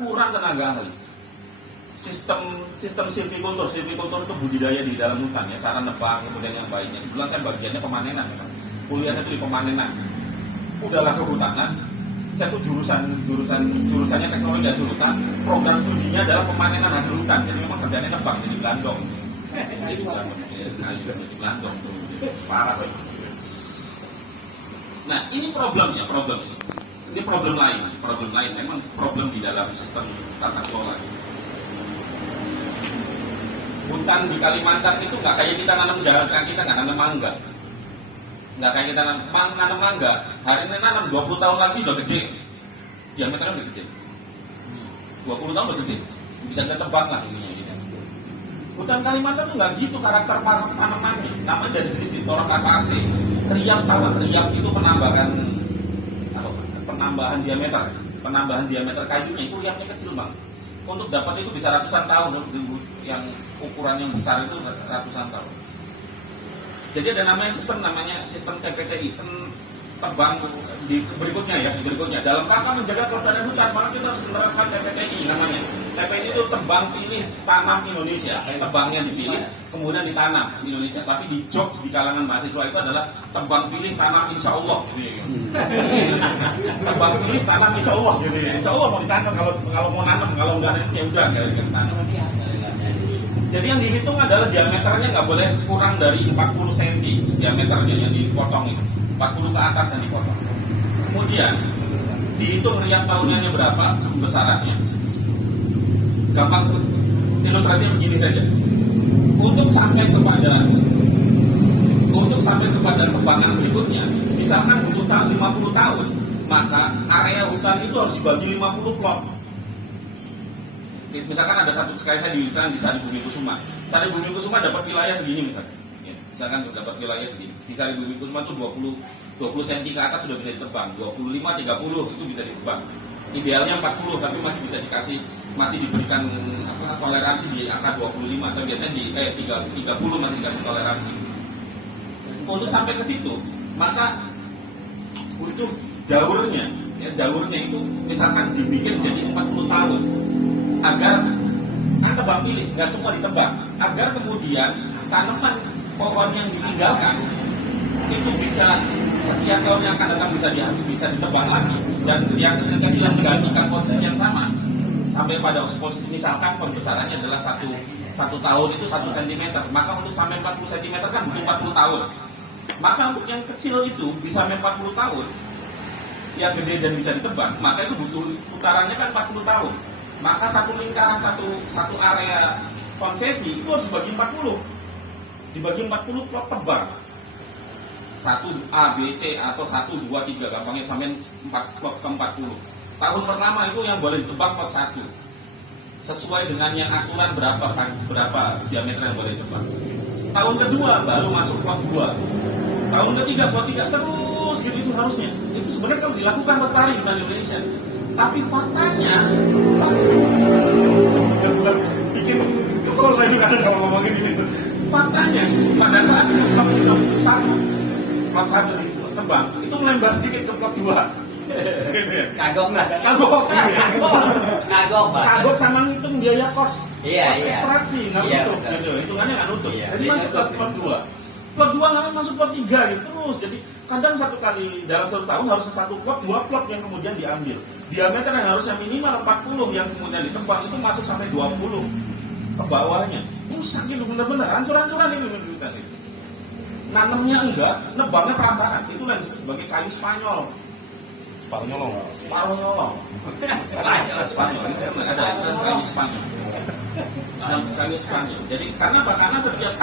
kurang tenaga ahli. Sistem silvikultur itu budidaya di dalam hutan ya, cara nebang kemudian yang baiknya. Kebetulan saya bagiannya pemanenan ya, kuliahnya itu di pemanenan. Udahlah kehutanan, saya tuh jurusannya teknologi hasil hutan, program studinya adalah pemanenan hasil hutan. Jadi memang kerjanya nebang, jadi gelandong. Jadi gelandong tuh, parah tuh. Nah ini problemnya, ini problem lain, memang problem di dalam sistem tata kelola. Hutan di Kalimantan itu nggak kayak kita nanam jagung, kita nggak nanam mangga. Nggak kayak kita nanam mangga. Hari ini nanam 20 tahun lagi udah gede. Diameternya udah gede. 20 tahun udah gede. Bisa kita tebang lah ininya gitu. Hutan Kalimantan tuh nggak gitu karakter tanamannya. Namanya dari jenis Dipterocarpaceae akacea. Riap itu penambahan diameter kayunya itu riapnya kecil bang. Untuk dapat itu bisa ratusan tahun, yang ukurannya besar itu ratusan tahun. Jadi ada namanya sistem TPTI, tebang di berikutnya dalam rangka menjaga kelestarian hutan, maka kita harus menerapkan TPTI namanya. TPTI itu tebang pilih tanam Indonesia, tebangnya dipilih kemudian ditanam di Indonesia. Tapi di jokes di kalangan mahasiswa itu adalah tebang pilih tanam insya Allah gitu ya. Tebang pilih tanam insya Allah gitu ya. Insya Allah mau ditanam, kalau mau nanam, kalau enggak ya udah nggak tanam. Jadi yang dihitung adalah diameternya nggak boleh kurang dari 40 cm diameternya yang dipotong itu, 40 ke atas yang dipotong. Kemudian dihitung riap tahunannya berapa besarannya. Gampang ilustrasinya begini saja. Untuk sampai kepada tebangan berikutnya, misalkan butuh 50 tahun, maka area hutan itu harus dibagi 50 plot. Misalkan ada satu, sekali saya di Sari Bumi Kusuma. Sari Bumi Kusuma dapat wilayah segini misalkan. Ya, misalkan dapat wilayah segini. Di Sari Bumi Kusuma itu 20 cm ke atas sudah bisa ditebang. 25, 30 itu bisa ditebang. Idealnya 40 tapi masih diberikan toleransi di angka 25 atau biasanya di 30 masih dikasih toleransi. Untuk sampai ke situ, maka itu jalurnya itu misalkan dibikin jadi 40 tahun. Agar tebang pilih, nggak semua ditebang, agar kemudian tanaman pohon yang ditinggalkan itu bisa setiap tahun yang akan datang bisa ditebang lagi, dan yang kecil-kecilan menggantikan posisi yang sama sampai pada posisi misalkan pembesarannya adalah satu tahun itu 1 cm, maka untuk sampai 40 cm kan butuh 40 tahun. Maka untuk yang kecil itu bisa sampai 40 tahun, yang gede dan bisa ditebang, maka itu butuh putarannya kan 40 tahun. Maka satu lingkaran, satu area konsesi itu harus dibagi 40. Dibagi 40 plot tebang. 1 A, B, C atau 1, 2, 3 gampangnya sampai 4 plot ke 40. Tahun pertama itu yang boleh ditebang plot 1. Sesuai dengan yang aturan berapa diameter yang boleh ditebang. Tahun kedua baru masuk plot 2. Tahun ketiga plot 3 terus gitu itu harusnya. Itu sebenarnya kalau dilakukan lestari di Indonesia. Tapi faktanya bikin kesel saya juga ada ngomongin gitu. Faktanya pada saat itu plot 1 tebang itu melembar sedikit ke plot 2. Kagok sama ngitung biaya kos ekstraksi nggak nutup betul. gitu, hitungannya nggak nutup. Jadi Iya, masuk ke plot 2. Plot 2 nggak masuk plot 3 gitu terus. Jadi kadang satu kali dalam 1 tahun harus 1 plot, 2 plot yang kemudian diambil. Diameter yang harusnya minimal 40 yang kemudian ditebang itu masuk sampai 20 ke bawahnya. Rusak gitu bener-bener, hancur-hancuran itu. Nanamnya enggak, nebangnya perantaran. Itu yang disebut sebagai kayu Spanyol. Spanyol. Ada kayu Spanyol. Kayu Spanyol. Jadi karena setiap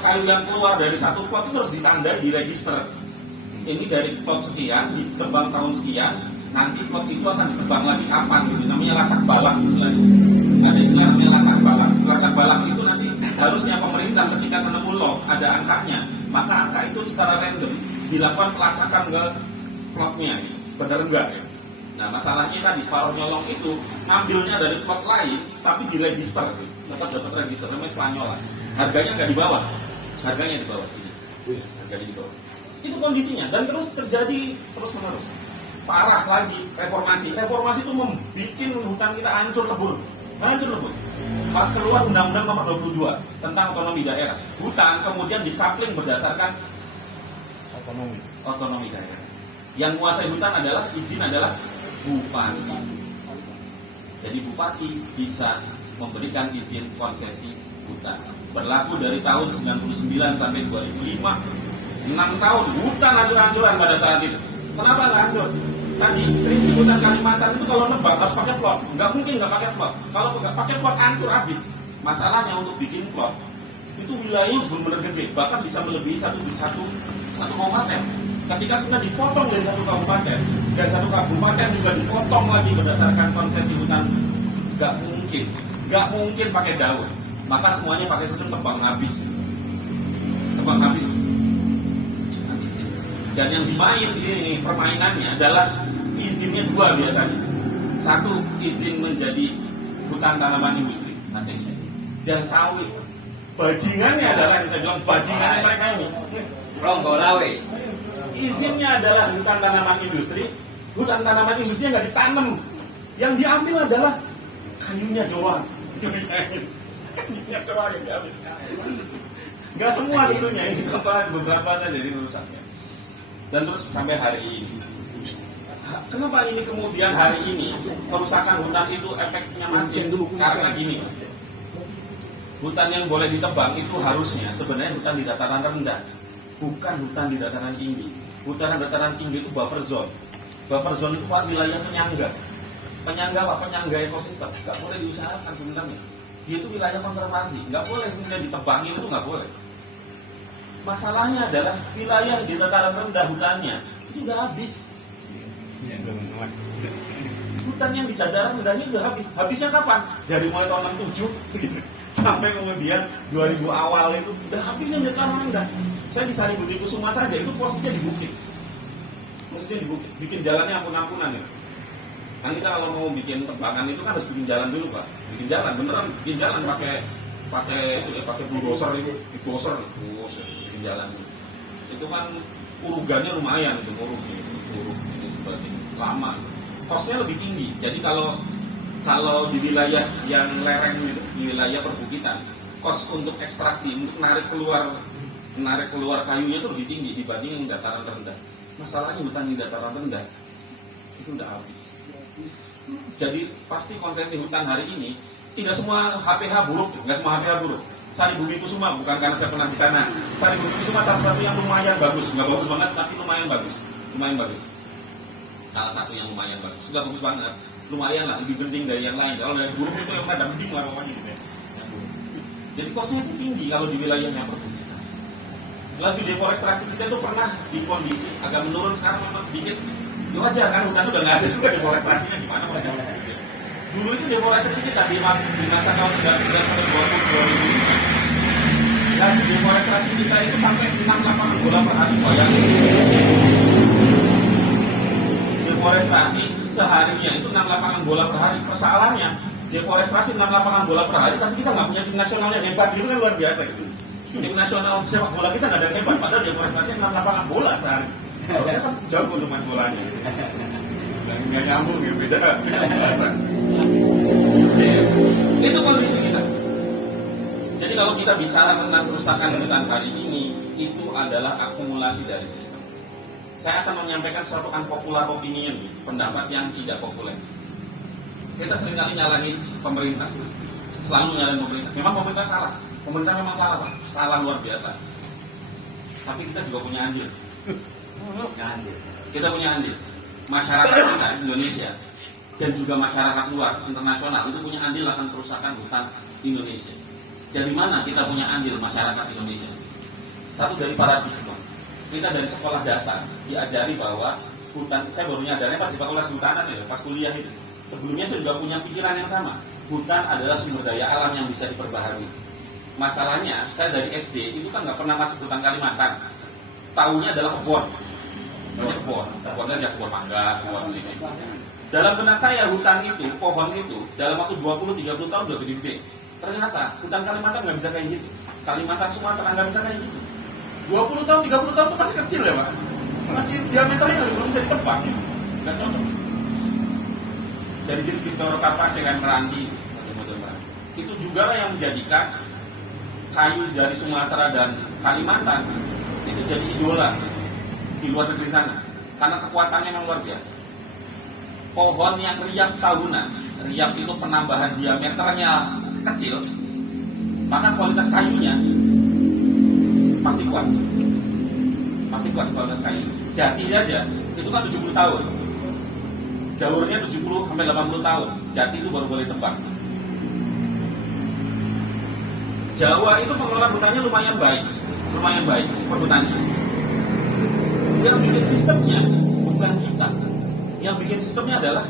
kayu yang keluar dari satu plot itu harus ditandai di register. Ini dari plot sekian, ditebang tahun sekian, nanti plot itu akan ditebang lagi kapan gitu. Namanya lacak balak istilahnya. Ada istilah namanya lacak balak. Lacak balak itu nanti harusnya pemerintah ketika menemu lot ada angkanya, maka angka itu secara random dilakukan pelacakan ke plotnya, gitu. Benar enggak ya? Nah masalahnya tadi separuh nyolong itu ambilnya dari plot lain, tapi di register, gitu. Tetap dapat register, namanya Spanyol. Harganya nggak di bawah, harganya di bawah sini, harga di bawah. Itu kondisinya dan terus terjadi terus menerus. parah lagi reformasi. Reformasi itu membuat hutan kita hancur lebur. Keluar Undang-Undang Nomor 22 tentang otonomi daerah. Hutan kemudian dikapling berdasarkan otonomi daerah. Yang menguasai hutan adalah bupati. Jadi bupati bisa memberikan izin konsesi hutan. Berlaku dari tahun 99 sampai 2005. 6 tahun hutan hancur-hancuran pada saat itu. Kenapa nggak hancur? Tadi prinsip hutan Kalimantan itu kalau nebang harus pakai plot. Nggak mungkin nggak pakai plot. Kalau nggak pakai plot hancur habis. Masalahnya untuk bikin plot itu wilayahnya benar-benar gede, bahkan bisa melebihi satu kabupaten. Ketika kita dipotong dari satu kabupaten, dan satu kabupaten juga dipotong lagi berdasarkan konsesi hutan, nggak mungkin pakai daun. Maka semuanya pakai sistem tebang habis. Dan yang dimain ini permainannya adalah izinnya dua biasanya. Satu, izin menjadi hutan tanaman industri, dan sawit. Bajingannya adalah yang saya bilang bajingannya mereka ini. Ronggolawe. Izinnya adalah hutan tanaman industri. Hutan tanaman industri nggak ditanam. Yang diambil adalah kayunya doang. Kayunya doang yang diambil. Nggak semua tentunya. Ini contohnya beberapa saja jadi rusaknya. Dan terus sampai hari ini. Kenapa ini kemudian hari ini perusakan hutan itu efeknya masih? Karena gini, hutan yang boleh ditebang itu harusnya sebenarnya hutan di dataran rendah, bukan hutan di dataran tinggi. Hutan dataran tinggi itu buffer zone. Buffer zone itu wilayah penyangga ekosistem. Nggak boleh diusahakan sebenarnya. Dia itu wilayah konservasi, nggak boleh kemudian ditebangin, itu nggak boleh. Masalahnya adalah wilayah di dataran rendah hutannya itu udah habis. Hutan yang di dataran rendahnya udah habis. Habisnya kapan? Dari mulai tahun 67 sampai kemudian 2000 awal itu udah habisnya di dataran rendah. Saya di Saribudi Kusuma saja itu posisinya di bukit. Bikin jalannya ampun-ampunan ya. Kan kita kalau mau bikin tebangan itu kan harus bikin jalan dulu, Pak. Bikin jalan beneran, bikin jalan pakai bulldozer itu, bikin jalan. Itu kan urugannya lumayan itu, urug itu seperti lama. Kosnya lebih tinggi. Jadi kalau di wilayah yang lereng itu, di wilayah perbukitan, kos untuk ekstraksi, untuk narik keluar kayunya itu lebih tinggi dibanding dataran rendah. Masalahnya hutan di dataran rendah itu udah habis. Jadi pasti konsesi hutan hari ini tidak semua HPH buruk, nggak semua HPH buruk. Saribudi Kusuma bukan karena saya pernah di sana. Saribudi Kusuma salah satu yang lumayan bagus, nggak bagus banget tapi lumayan bagus. Salah satu yang lumayan bagus, nggak bagus banget, lumayan lah, lebih penting dari yang lain. Kalau dari buruk itu yang ada mending lah pokoknya gitu ya. Jadi kosnya itu tinggi kalau di wilayahnya perbukitan. Laju deforestasi kita itu pernah di kondisi agak menurun, sekarang memang sedikit. Itu aja kan hutan udah nggak ada juga deforestasinya di mana mereka. Dulu itu deforestasi kita di masa tahun 99 sampai 2000. Laju deforestasi kita itu sampai 6 lapangan bola per hari. Deforestasi seharinya itu 6 lapangan bola per hari. Persoalannya deforestasi 6 lapangan bola per hari, tapi kita nggak punya tim nasional yang hebat. Itu kan luar biasa gitu. Tim nasional sepak bola kita nggak ada yang hebat, padahal deforestasi 6 lapangan bola sehari. Harusnya kan jauh untuk main bolanya. Nggak nyambung ya, beda. Itu kondisi kita. Jadi kalau kita bicara tentang kerusakan hutan hari ini, itu adalah akumulasi dari sistem. Saya akan menyampaikan suatu unpopular opinion, pendapat yang tidak populer. Kita seringkali nyalahin pemerintah, selalu nyalahin pemerintah. Memang pemerintah salah. Pemerintah memang salah, Pak. Salah luar biasa. Tapi kita juga punya andil. Kita punya andil. Masyarakat kita Indonesia dan juga masyarakat luar internasional itu punya andil akan kerusakan hutan Indonesia. Dari mana kita punya andil masyarakat Indonesia? Satu dari paradigma. Kita dari sekolah dasar diajari bahwa hutan. Saya baru nyadarnya pas di fakultas kehutanan ya, pas kuliah itu. Sebelumnya saya juga punya pikiran yang sama. Hutan adalah sumber daya alam yang bisa diperbaharui. Masalahnya, saya dari SD itu kan nggak pernah masuk hutan Kalimantan. Tahunya adalah kebun. Banyak kebunnya aja kebun mangga, kebun ini. Dalam benak saya hutan itu, pohon itu dalam waktu 20-30 tahun udah gede-gede. Ternyata hutan Kalimantan nggak bisa kayak gitu. Kalimantan Sumatera nggak bisa kayak gitu. 20 tahun, 30 tahun itu masih kecil ya Pak. Masih diameternya belum bisa ditebak. nggak cocok. Dari jenis Dipterocarpaceae kan meranti, model meranti. Itu juga yang menjadikan kayu dari Sumatera dan Kalimantan itu jadi idola di luar negeri sana karena kekuatannya yang luar biasa. Pohon yang riak tahunan, riak itu penambahan diameternya kecil, maka kualitas kayunya pasti kuat kualitas kayu. Jati aja itu kan 70 tahun, daurnya 70 sampai 80 tahun, jati itu baru boleh tebang. Jawa itu pengelola hutannya lumayan baik perhutannya. Yang bikin sistemnya bukan kita, yang bikin sistemnya adalah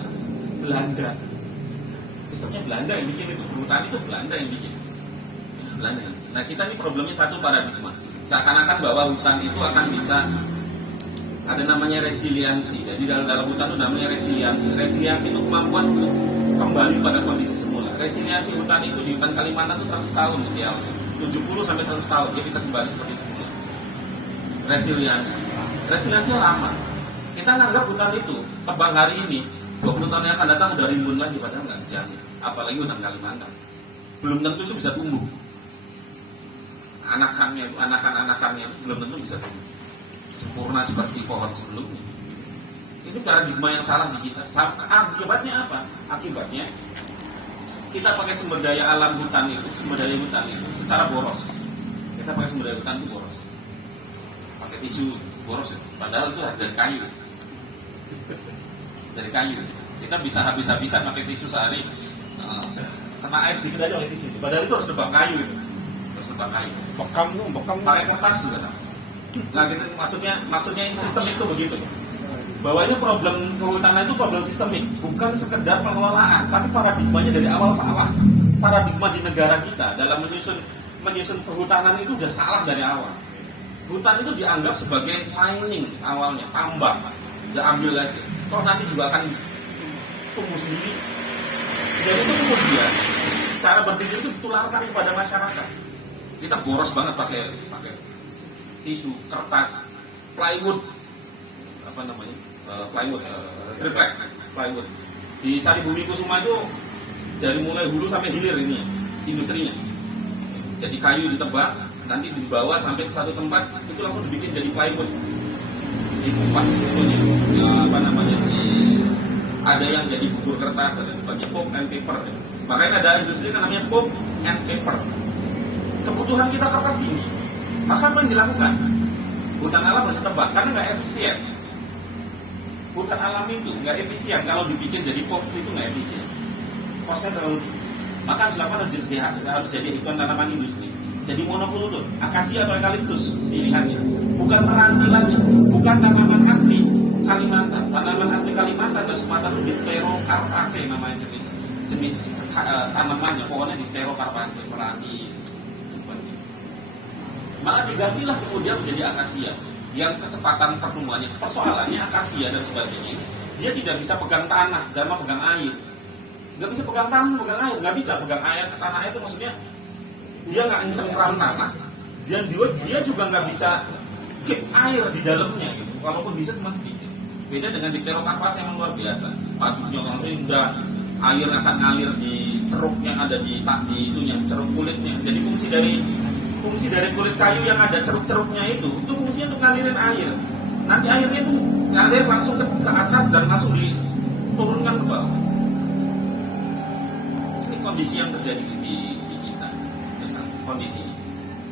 Belanda. Sistemnya Belanda yang bikin itu, perhutani itu Belanda yang bikin. Belanda. Nah kita ini problemnya satu paradigma, seakan-akan bahwa hutan itu akan bisa ada namanya resiliensi. Jadi dalam hutan itu namanya resiliensi. Resiliensi itu kemampuan untuk kembali pada kondisi semula. Resiliensi hutan itu di hutan Kalimantan itu 100 tahun ya, 70 sampai 100 tahun dia bisa kembali seperti semula. Resiliensi lama. Kita nganggap hutan itu tebang hari ini 20 tahun yang akan datang udah rimbun lagi, padahal nggak dijamin. Apalagi hutan Kalimantan belum tentu itu bisa tumbuh. Anakan-anakannya belum tentu bisa tumbuh sempurna seperti pohon sebelumnya. Itu paradigma yang salah di kita. Akibatnya apa? Akibatnya kita pakai sumber daya alam hutan itu, secara boros. Kita pakai sumber daya hutan itu boros. Pakai tisu boros itu. Padahal itu dari kayu. Dari kayu. Kita bisa habis-habisan pakai tisu sehari. Kena air sedikit aja oleh tisu. Padahal itu harus tebang kayu itu. Harus tebang kayu. Bekam pakai kertas juga. Nah, gitu, maksudnya sistem itu begitu. Bahwa ini problem kehutanan itu problem sistemik, bukan sekedar pengelolaan, tapi paradigmanya dari awal salah. Paradigma di negara kita dalam menyusun kehutanan itu udah salah dari awal. Hutan itu dianggap sebagai mining awalnya, tambang, diambil lagi. Toh nanti juga akan tumbuh sendiri. Dan itu kemudian cara berpikir itu ditularkan kepada masyarakat. Kita boros banget pakai tisu, kertas, plywood, triplek, plywood. Di Sari Bumi Kusuma itu dari mulai hulu sampai hilir ini industrinya. Jadi kayu ditebang, nanti dibawa sampai ke satu tempat, itu langsung dibikin jadi plywood. Dikupas itu ada yang jadi bubur kertas, ada sebagai pulp and paper. Makanya ada industri yang namanya pulp and paper. Kebutuhan kita kertas tinggi. Maka apa yang dilakukan? Hutan alam harus ditebang karena nggak efisien. Hutan alam itu nggak efisien. Kalau dibikin jadi pulp itu nggak efisien. Kosnya terlalu tinggi. Maka harus dilakukan harus jadi ikon tanaman industri. Jadi monokultur, akasia atau eukaliptus pilihannya. Bukan meranti lagi, bukan tanaman asli Kalimantan. Tanaman asli Kalimantan dan Sumatera itu Dipterocarpaceae namanya jenis tanamannya. Pokoknya Dipterocarpaceae meranti. Maka digantilah kemudian menjadi akasia yang kecepatan pertumbuhannya. Persoalannya akasia dan sebagainya ini dia tidak bisa pegang tanah dan pegang air. Nggak bisa pegang tanah, pegang air, nggak bisa pegang air. Tanah itu maksudnya dia nggak mencengkram tanah. Dia juga nggak bisa keep air di dalamnya gitu. Walaupun bisa cuma sedikit. Beda dengan Dipterocarpaceae yang luar biasa. Pajunya langsung indah, air akan ngalir di ceruk yang ada di itunya, ceruk kulitnya. Jadi fungsi dari kulit kayu yang ada ceruk-ceruknya itu fungsinya untuk ngalirin air. Nanti airnya itu ngalir langsung ke atas dan langsung diturunkan ke bawah. Ini kondisi yang terjadi di kita. Kondisi.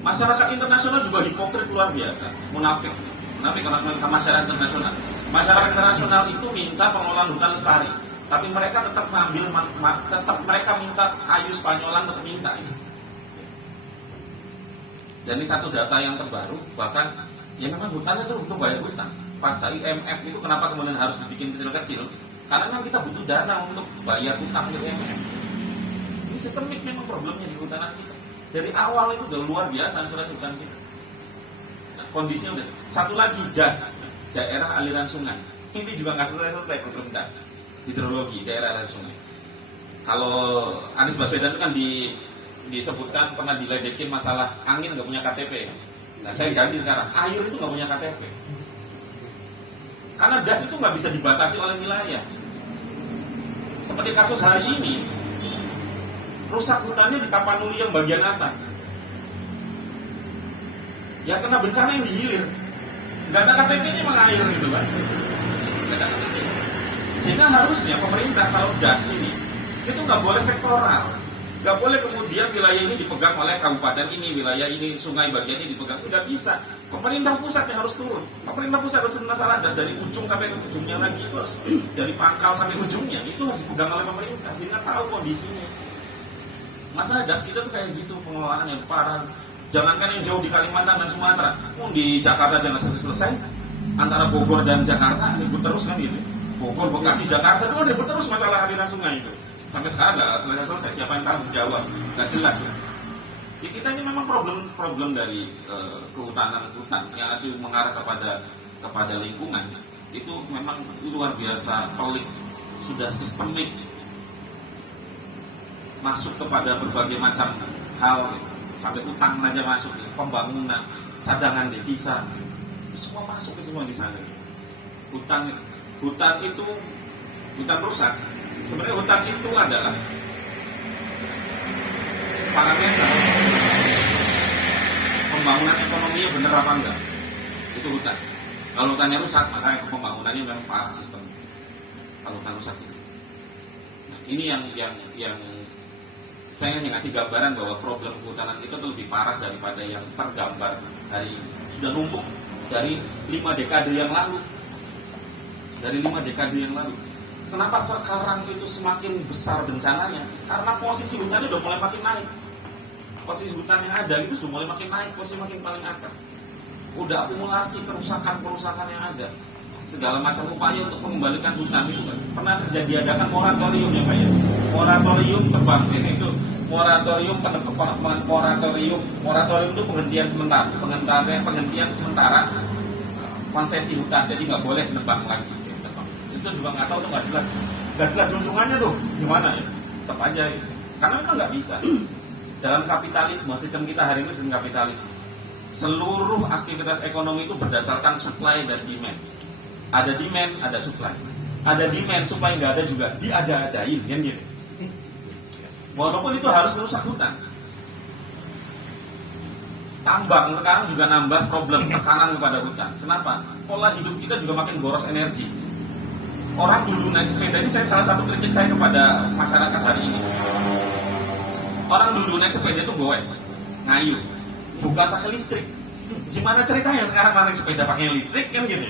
Masyarakat internasional juga hipokrit luar biasa, munafik karena masyarakat internasional. Masyarakat internasional itu minta pengelolaan hutan lestari, tapi mereka tetap mereka minta kayu Spanyolan tetap minta. Dan ini satu data yang terbaru, bahkan ya memang hutan itu untuk bayar hutang. Pasca IMF itu kenapa kemudian harus dibikin kecil-kecil? Karena memang kita butuh dana untuk bayar hutang ke IMF. Ini sistemik memang problemnya di hutanan kita. Dari awal itu udah luar biasa asuransi hutan kita. Nah, kondisinya udah. Satu lagi DAS, daerah aliran sungai. Ini juga nggak selesai program DAS, hidrologi daerah aliran sungai. Kalau Anies Baswedan itu kan disebutkan pernah diledekin masalah angin nggak punya KTP. Nah saya ganti sekarang, air itu nggak punya KTP. Karena gas itu nggak bisa dibatasi oleh wilayah. Seperti kasus hari ini, rusak hutannya di Tapanuli yang bagian atas. Yang kena bencana yang di hilir. Nggak ada KTP-nya mengair gitu kan. Nggak ada KTP. Sehingga harusnya pemerintah kalau gas ini, itu nggak boleh sektoral. Nggak boleh kemudian wilayah ini dipegang oleh kabupaten ini, wilayah ini, sungai bagian ini dipegang. Nggak bisa. Pemerintah pusat yang harus turun. Pemerintah pusat harus turun masalah gas dari ujung sampai ke ujungnya lagi, itu harus dari pangkal sampai ujungnya. Itu harus dipegang oleh pemerintah sehingga tahu kondisinya. Masalah gas kita tuh kayak gitu, pengelolaan yang parah. Jangankan yang jauh di Kalimantan dan Sumatera, di Jakarta jangan selesai. Antara Bogor dan Jakarta ribut terus kan gitu. Bogor, Bekasi, Jakarta itu kan ribut terus masalah aliran sungai itu. Sampai sekarang nggak selesai. Siapa yang tanggung jawab? Nggak jelas ya. Ya, kita ini memang problem dari kehutanan hutan yang itu mengarah kepada lingkungan. Itu memang luar biasa pelik, sudah sistemik, masuk kepada berbagai macam hal, sampai utang aja masuk, pembangunan, cadangan devisa, semua masuk ke semua di sana. Hutan itu hutan rusak. Sebenarnya hutan itu adalah parameter pembangunan ekonominya benar apa enggak. Itu hutan. Kalau hutannya rusak, maka pembangunannya memang parah sistem. Kalau hutan rusak itu. Nah, ini yang saya hanya ngasih gambaran bahwa problem kehutanan itu lebih parah daripada yang tergambar dari sudah numpuk dari 5 dekade yang lalu. Kenapa sekarang itu semakin besar bencananya? Karena posisi hutannya udah mulai makin naik. Posisi hutan yang ada itu sudah mulai makin naik, posisi makin paling atas. Udah akumulasi kerusakan yang ada. Segala macam upaya untuk mengembalikan hutan itu kan pernah terjadi, adakan moratorium ya kayak moratorium tebang ini itu moratorium itu penghentian sementara konsesi hutan, jadi nggak boleh nebang lagi. Itu juga nggak tahu tuh, nggak jelas untungannya tuh gimana ya, tetap aja gitu. Karena itu nggak bisa dalam kapitalisme, sistem kita hari ini sistem kapitalisme, seluruh aktivitas ekonomi itu berdasarkan supply dan demand. Ada demand, ada supply. Ada demand, supply nggak ada juga, diada-adain kan gitu. Walaupun itu harus merusak hutan. Tambang sekarang juga nambah problem tekanan kepada hutan. Kenapa? Pola hidup kita juga makin boros energi. Orang dulu naik sepeda, ini salah satu kritik saya kepada masyarakat hari ini. Orang dulu naik sepeda itu goes, ngayu, bukan pakai listrik. Gimana ceritanya sekarang naik sepeda pakai listrik kan gitu?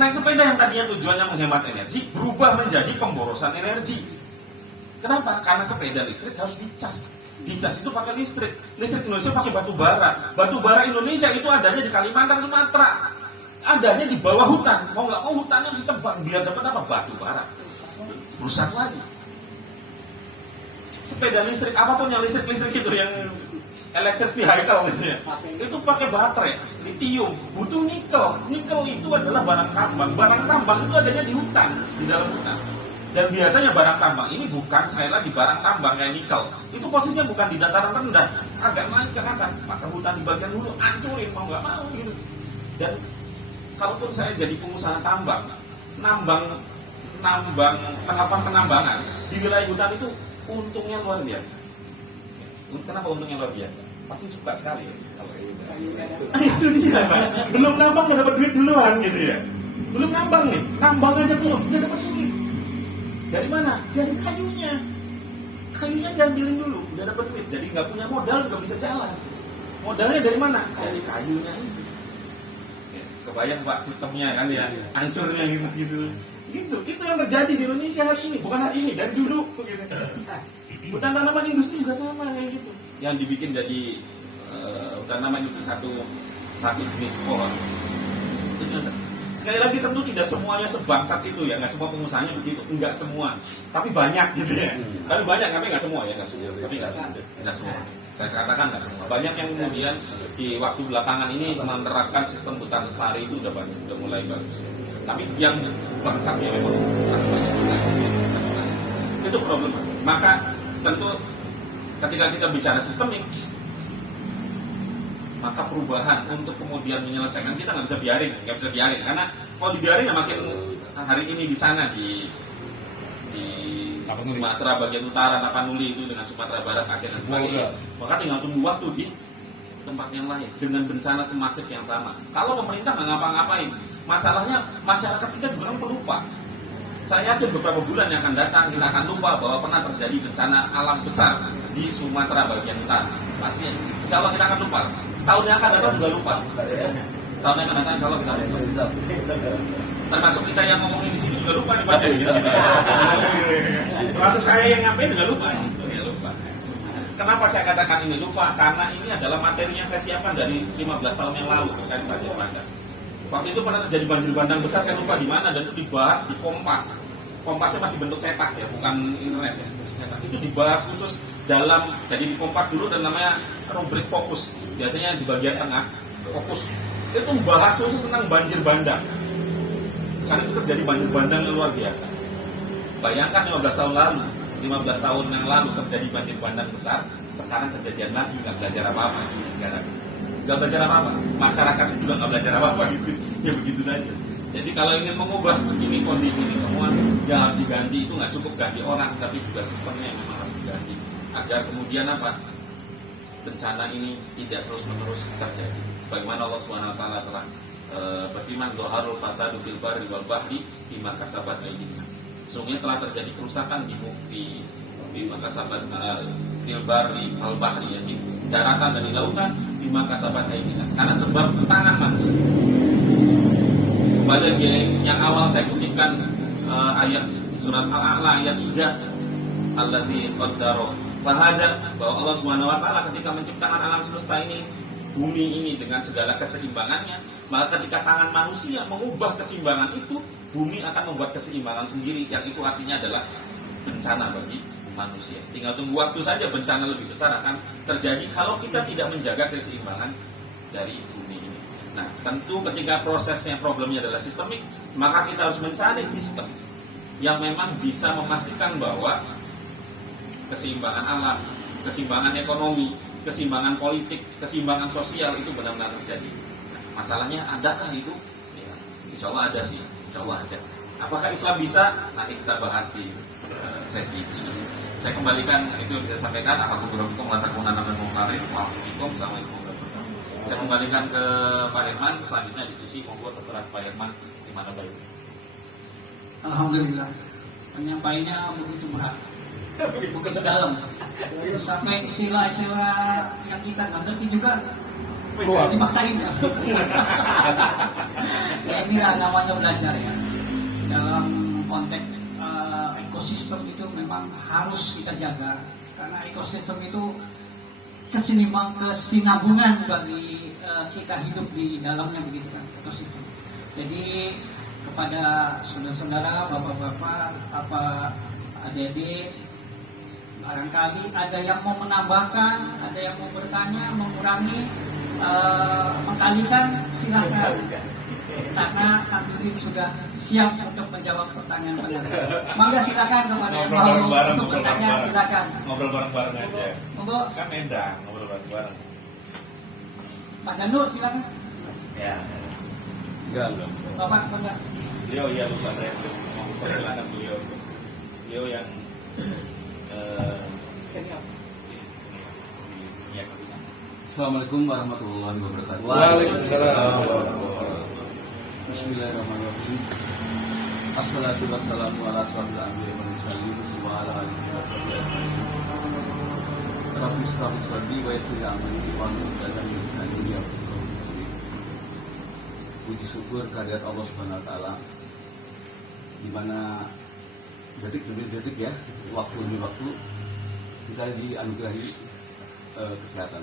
Naik sepeda yang tadinya tujuannya menghemat energi berubah menjadi pemborosan energi. Kenapa? Karena sepeda listrik harus dicas. Dicas itu pakai listrik. Listrik Indonesia pakai batu bara. Batu bara Indonesia itu adanya di Kalimantan, Sumatera. Adanya di bawah hutan. Mau nggak mau hutannya harus ditebang biar dapat apa? Batu bara. Rusak lagi. Sepeda listrik apapun yang listrik itu yang electric vehicle misalnya, itu pakai baterai, litium, butuh nikel. Nikel itu adalah barang tambang. Barang tambang itu adanya di hutan, di dalam hutan. Dan biasanya barang tambang ini bukan, sekali lagi, barang tambang kayak nikel. Itu posisinya bukan di dataran rendah, agak naik ke atas. Maka hutan di bagian hulu hancurin, mau nggak mau gitu. Dan kalaupun saya jadi pengusaha tambang, melakukan penambangan di wilayah hutan itu untungnya luar biasa. Kenapa untungnya luar biasa? Pasti suka sekali ya kalau itu. Itu dia, belum nambang udah dapat duit duluan gitu ya. Belum nambang nih, nambang aja belum, udah dapat duit. Dari mana? Dari kayunya. Kayunya diambilin dulu, udah dapat duit. Jadi nggak punya modal, nggak bisa jalan. Modalnya dari mana? Dari kayunya itu. Ya, kebayang Pak sistemnya kan ya, hancurnya gitu. Gitu, itu yang terjadi di Indonesia hari ini, bukan hari ini, dari dulu begitu. Hutan tanaman industri juga sama kayak gitu. Yang dibikin jadi hutan tanaman industri satu jenis pohon. Sekali lagi tentu tidak semuanya sebangsat itu ya, nggak semua pengusahanya begitu, enggak semua, tapi banyak gitu ya. Tapi banyak, tapi nggak semua ya, tapi nggak semua. Saya katakan nggak semua. Banyak yang kemudian di waktu belakangan ini menerapkan sistem hutan lestari itu udah banyak, udah mulai bagus. Tapi yang bangsatnya memang masih banyak juga. Itu problem. Maka tentu ketika kita bicara sistemik, maka perubahan untuk kemudian menyelesaikan kita nggak bisa biarin karena Kalau dibiarin ya makin hari ini di sana di Sumatera bagian utara, Tapanuli itu dengan Sumatera Barat, Aceh dan sebagainya. Maka tinggal tunggu waktu di tempat yang lain dengan bencana semasif yang sama. Kalau pemerintah nggak ngapa-ngapain, masalahnya masyarakat kita juga pelupa. Saya yakin beberapa bulan yang akan datang kita akan lupa bahwa pernah terjadi bencana alam besar di Sumatera bagian utara. Pasti, insya Allah kita akan lupa. Setahun yang akan datang juga lupa. Setahun yang akan datang insya Allah kita lupa. Termasuk kita yang ngomongin di sini juga lupa nih Pak. Termasuk saya yang ngapain juga lupa. Lupa. Kenapa saya katakan ini lupa? Karena ini adalah materi yang saya siapkan dari 15 tahun yang lalu terkait banjir bandang. Waktu itu pernah terjadi banjir bandang besar, saya lupa di mana, dan itu dibahas di Kompas. Kompasnya masih bentuk cetak ya, bukan internet ya. Itu dibahas khusus dalam, jadi di Kompas dulu dan namanya rubrik fokus. Biasanya di bagian tengah fokus. Itu membahas khusus tentang banjir bandang. Karena itu terjadi banjir bandang yang luar biasa. Bayangkan 15 tahun lalu, 15 tahun yang lalu terjadi banjir bandang besar, sekarang kejadian lagi, nggak belajar apa-apa di negara. Nggak belajar apa-apa, masyarakat juga nggak belajar apa-apa gitu. Ya begitu saja. Jadi kalau ingin mengubah begini kondisi ini semua, yang harus diganti itu nggak cukup ganti orang, tapi juga sistemnya yang memang harus diganti. Agar kemudian apa? Bencana ini tidak terus-menerus terjadi. Sebagaimana Allah Subhanahu wa taala telah berfirman, "Dhaharul fasadu fil barri wal bahri bima kasabat aydin nas." Sungguhnya telah terjadi kerusakan di makasabat fil barri wal bahri, ya, di daratan dan di lautan bima kasabat aydin nas. Karena sebab tangan manusia. Pada yang awal saya kutipkan ayat surat Al-A'la ayat 3, allati qaddara fahada, bahwa Allah Subhanahu wa taala ketika menciptakan alam semesta ini, bumi ini dengan segala keseimbangannya, maka ketika tangan manusia mengubah keseimbangan itu, bumi akan membuat keseimbangan sendiri, yang itu artinya adalah bencana bagi manusia. Tinggal tunggu waktu saja bencana lebih besar akan terjadi kalau kita tidak menjaga keseimbangan dari bumi ini. Nah, tentu ketika prosesnya problemnya adalah sistemik, maka kita harus mencari sistem yang memang bisa memastikan bahwa keseimbangan alam, keseimbangan ekonomi, keseimbangan politik, keseimbangan sosial itu benar-benar terjadi. Nah, masalahnya adakah itu? Ya, insya Allah ada sih, insya Allah ada. Apakah Islam bisa? Nanti kita bahas di sesi diskusi. Saya kembalikan itu yang bisa sampaikan. Assalamualaikum warahmatullahi wabarakatuh. Assalamualaikum. Saya kembalikan ke Pak Herman, selanjutnya diskusi, monggo terserah Pak Herman di mana baik. Alhamdulillah, penyampaiannya begitu berat, begitu dalam, sampai istilah-istilah yang kita nggak ngerti juga dimaksain ya. Ya inilah namanya belajar ya. Dalam konteks ekosistem itu memang harus kita jaga, karena ekosistem itu kesinambungan bagi kita hidup di dalamnya, begitu kan ekosistem. Jadi kepada saudara-saudara, bapak-bapak, adik-adik, barangkali ada yang mau menambahkan, ada yang mau bertanya, mengurangi, mengkalikan, silakan. Karena kami sudah siap untuk menjawab pertanyaan. Mangga silakan kepada yang mau untuk bertanya, silakan. Ngobrol bareng-bareng aja. Monggo. Kan endang ngobrol bareng-bareng. Pak Janur silakan. Ya. Enggak. Bapak, enggak. Beliau ya lupa saya belum mau perjalanan beliau. Beliau yang Assalamualaikum warahmatullahi wabarakatuh. Waalaikumsalam. Bismillahirrahmanirrahim. Assalatu wassalamu ala asyrofil anbiya'i wal mursalin wa ala alihi washabihi ajmain. Rabbi shrah li sadri wa yassir li amri wahlul 'uqdatam min lisani yafqahu qawli. Puji syukur kehadirat Allah Subhanahu wa taala, di mana detik demi detik ya, waktu demi waktu kita dianugerahi kesehatan.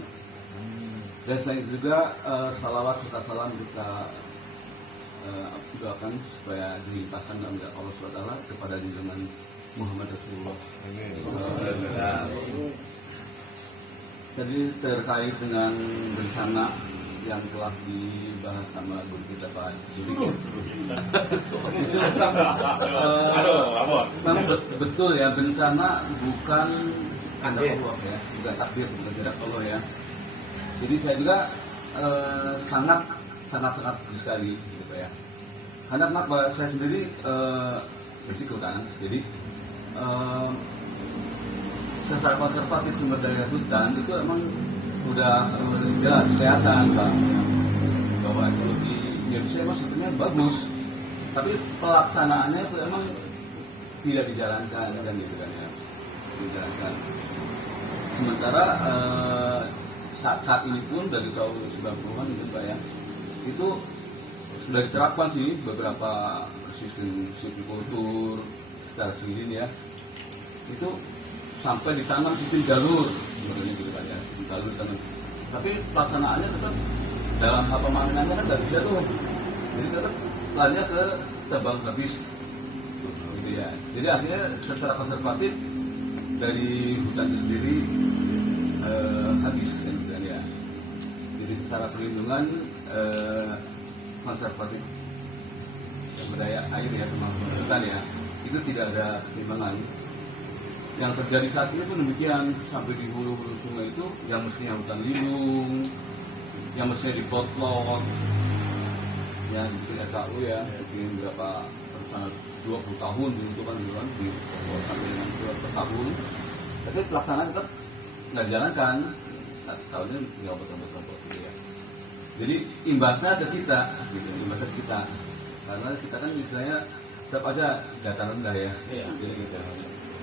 Dan selain itu juga salawat serta salam kita doakan supaya dilimpahkan dalam Allah SWT kepada junjungan Muhammad Rasulullah. Tadi terkait dengan bencana yang telah dibahas sama guru kita Pak Juri. Itu memang betul ya, bencana bukan tanda Allah ya, bukan takdir, bukan jarak Allah ya. Jadi saya juga sangat sekali gitu ya. Karena kenapa? Saya sendiri bersiko kan, jadi secara konservatif sumber daya hutan itu emang udah jelas kelihatan Pak, bahwa ekologi Indonesia emang sebetulnya bagus, tapi pelaksanaannya itu emang tidak dijalankan kan gitu kan ya, dijalankan. Sementara saat ini pun dari tahun 90-an gitu Pak ya, itu sudah diterapkan sih beberapa sistem silvikultur secara sendiri ya, itu sampai ditanam sistem jalur sebenarnya gitu kan ya, sistem jalur ditanam. Tapi pelaksanaannya tetap dalam hal pemanenannya kan nggak bisa tuh, jadi tetap lahannya ke tebang habis gitu ya. Jadi akhirnya secara konservatif dari hutan itu sendiri habis kan ya. Jadi secara perlindungan konservatif sumber daya air ya sama hutan ya, itu tidak ada keseimbangan. Yang terjadi saat ini pun demikian, sampai di hulu-hulu sungai itu yang mestinya hutan lindung, yang mestinya dipotlot, yang di SAU ya, mungkin berapa 20 tahun dibutuhkan bulan di sampai dengan 2 tahun, tapi pelaksanaan tetap nggak dijalankan. Nah, tahunnya nggak betul-betul gitu ya. Jadi imbasnya ke kita, gitu, imbasnya ke kita, karena kita kan misalnya tetap aja data rendah ya. Iya. Jadi, gitu.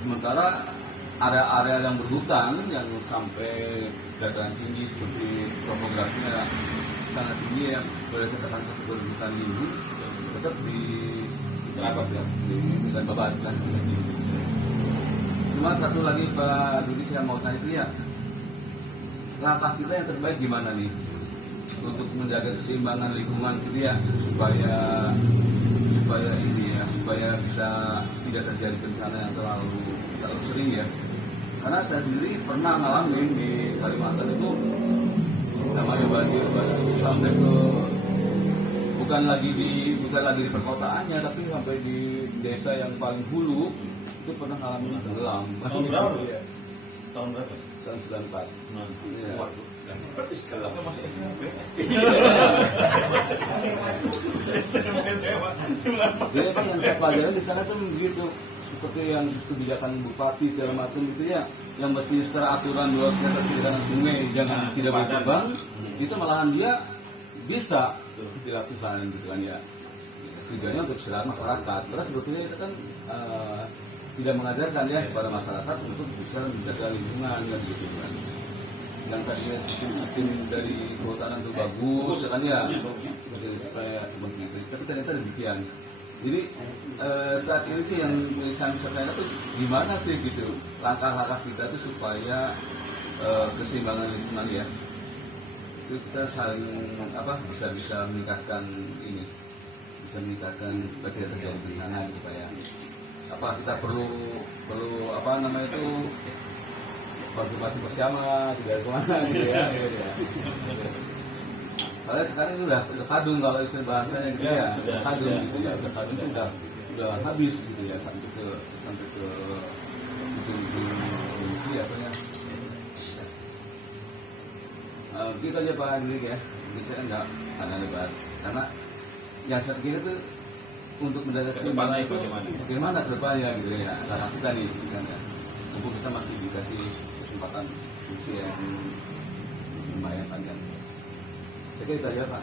Sementara area-area yang berhutan yang sampai dataran tinggi seperti topografinya sangat tinggi yang boleh dikatakan kategori hutan lindung, tetap di Terabas ya. di hutan babat kan. Cuma satu lagi Pak Dudi saya mau tanya itu ya, langkah kita yang terbaik gimana nih untuk menjaga keseimbangan lingkungan itu ya, supaya ini ya, supaya bisa tidak terjadi bencana yang terlalu sering ya. Karena saya sendiri pernah ngalamin di Kalimantan itu namanya banjir sampai ke bukan lagi di perkotaannya, tapi sampai di desa yang paling hulu itu pernah ngalamin tenggelam. Tahun berapa? Iya. Tahun berapa? Tahun 94. Iya. Waduh. Berarti sekarang masih SMP. Jadi apa yang saya pelajari di sana tuh begitu, seperti yang kebijakan bupati segala macam gitu ya, yang mesti secara aturan 200 meter dari sungai jangan tidak boleh terbang, itu malahan dia bisa dilakukan gitu kan ya. Tujuannya untuk kesadaran masyarakat. Terus sebetulnya itu kan tidak mengajarkan ya kepada masyarakat untuk bisa menjaga lingkungan dan gitu kan. Yang tadinya sistem dari kehutanan itu bagus, kan ya, jadi supaya begitu. Tapi ternyata demikian. Jadi saat ini tuh yang tulisan saya itu gimana sih gitu langkah-langkah kita itu supaya keseimbangan lingkungan ya, itu kita saling bisa meningkatkan ini, bisa meningkatkan supaya tidak terjadi bencana gitu ya. Kita perlu itu partisipasi bersama, tidak kemana gitu ya. Karena sekarang itu udah kadung kalau istilah bahasanya gitu ya, kadung gitu ya, kadung itu udah habis gitu ya sampai ke kondisi apa ya. Kita aja Pak Andri ya, bisa enggak ada lebar karena yang saat ini tuh untuk menjaga keseimbangan itu bagaimana kedepannya gitu ya, cara kita nih kan ya. Untuk kita masih dikasih kesempatan usia yang lumayan panjang. Jadi kita aja Pak.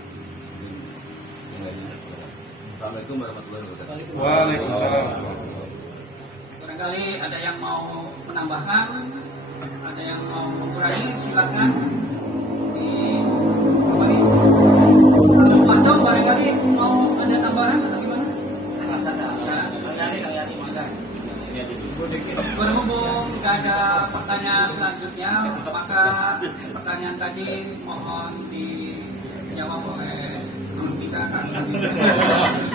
Yang lainnya. Assalamualaikum warahmatullahi wabarakatuh. Waalaikumsalam. Barangkali ada yang mau menambahkan, ada yang mau mengurangi, silakan di Pak Tom barangkali mau ada tambahan atau gimana? Berhubung nggak ada pertanyaan selanjutnya, maka pertanyaan tadi mohon dijawab oleh guru kita kan.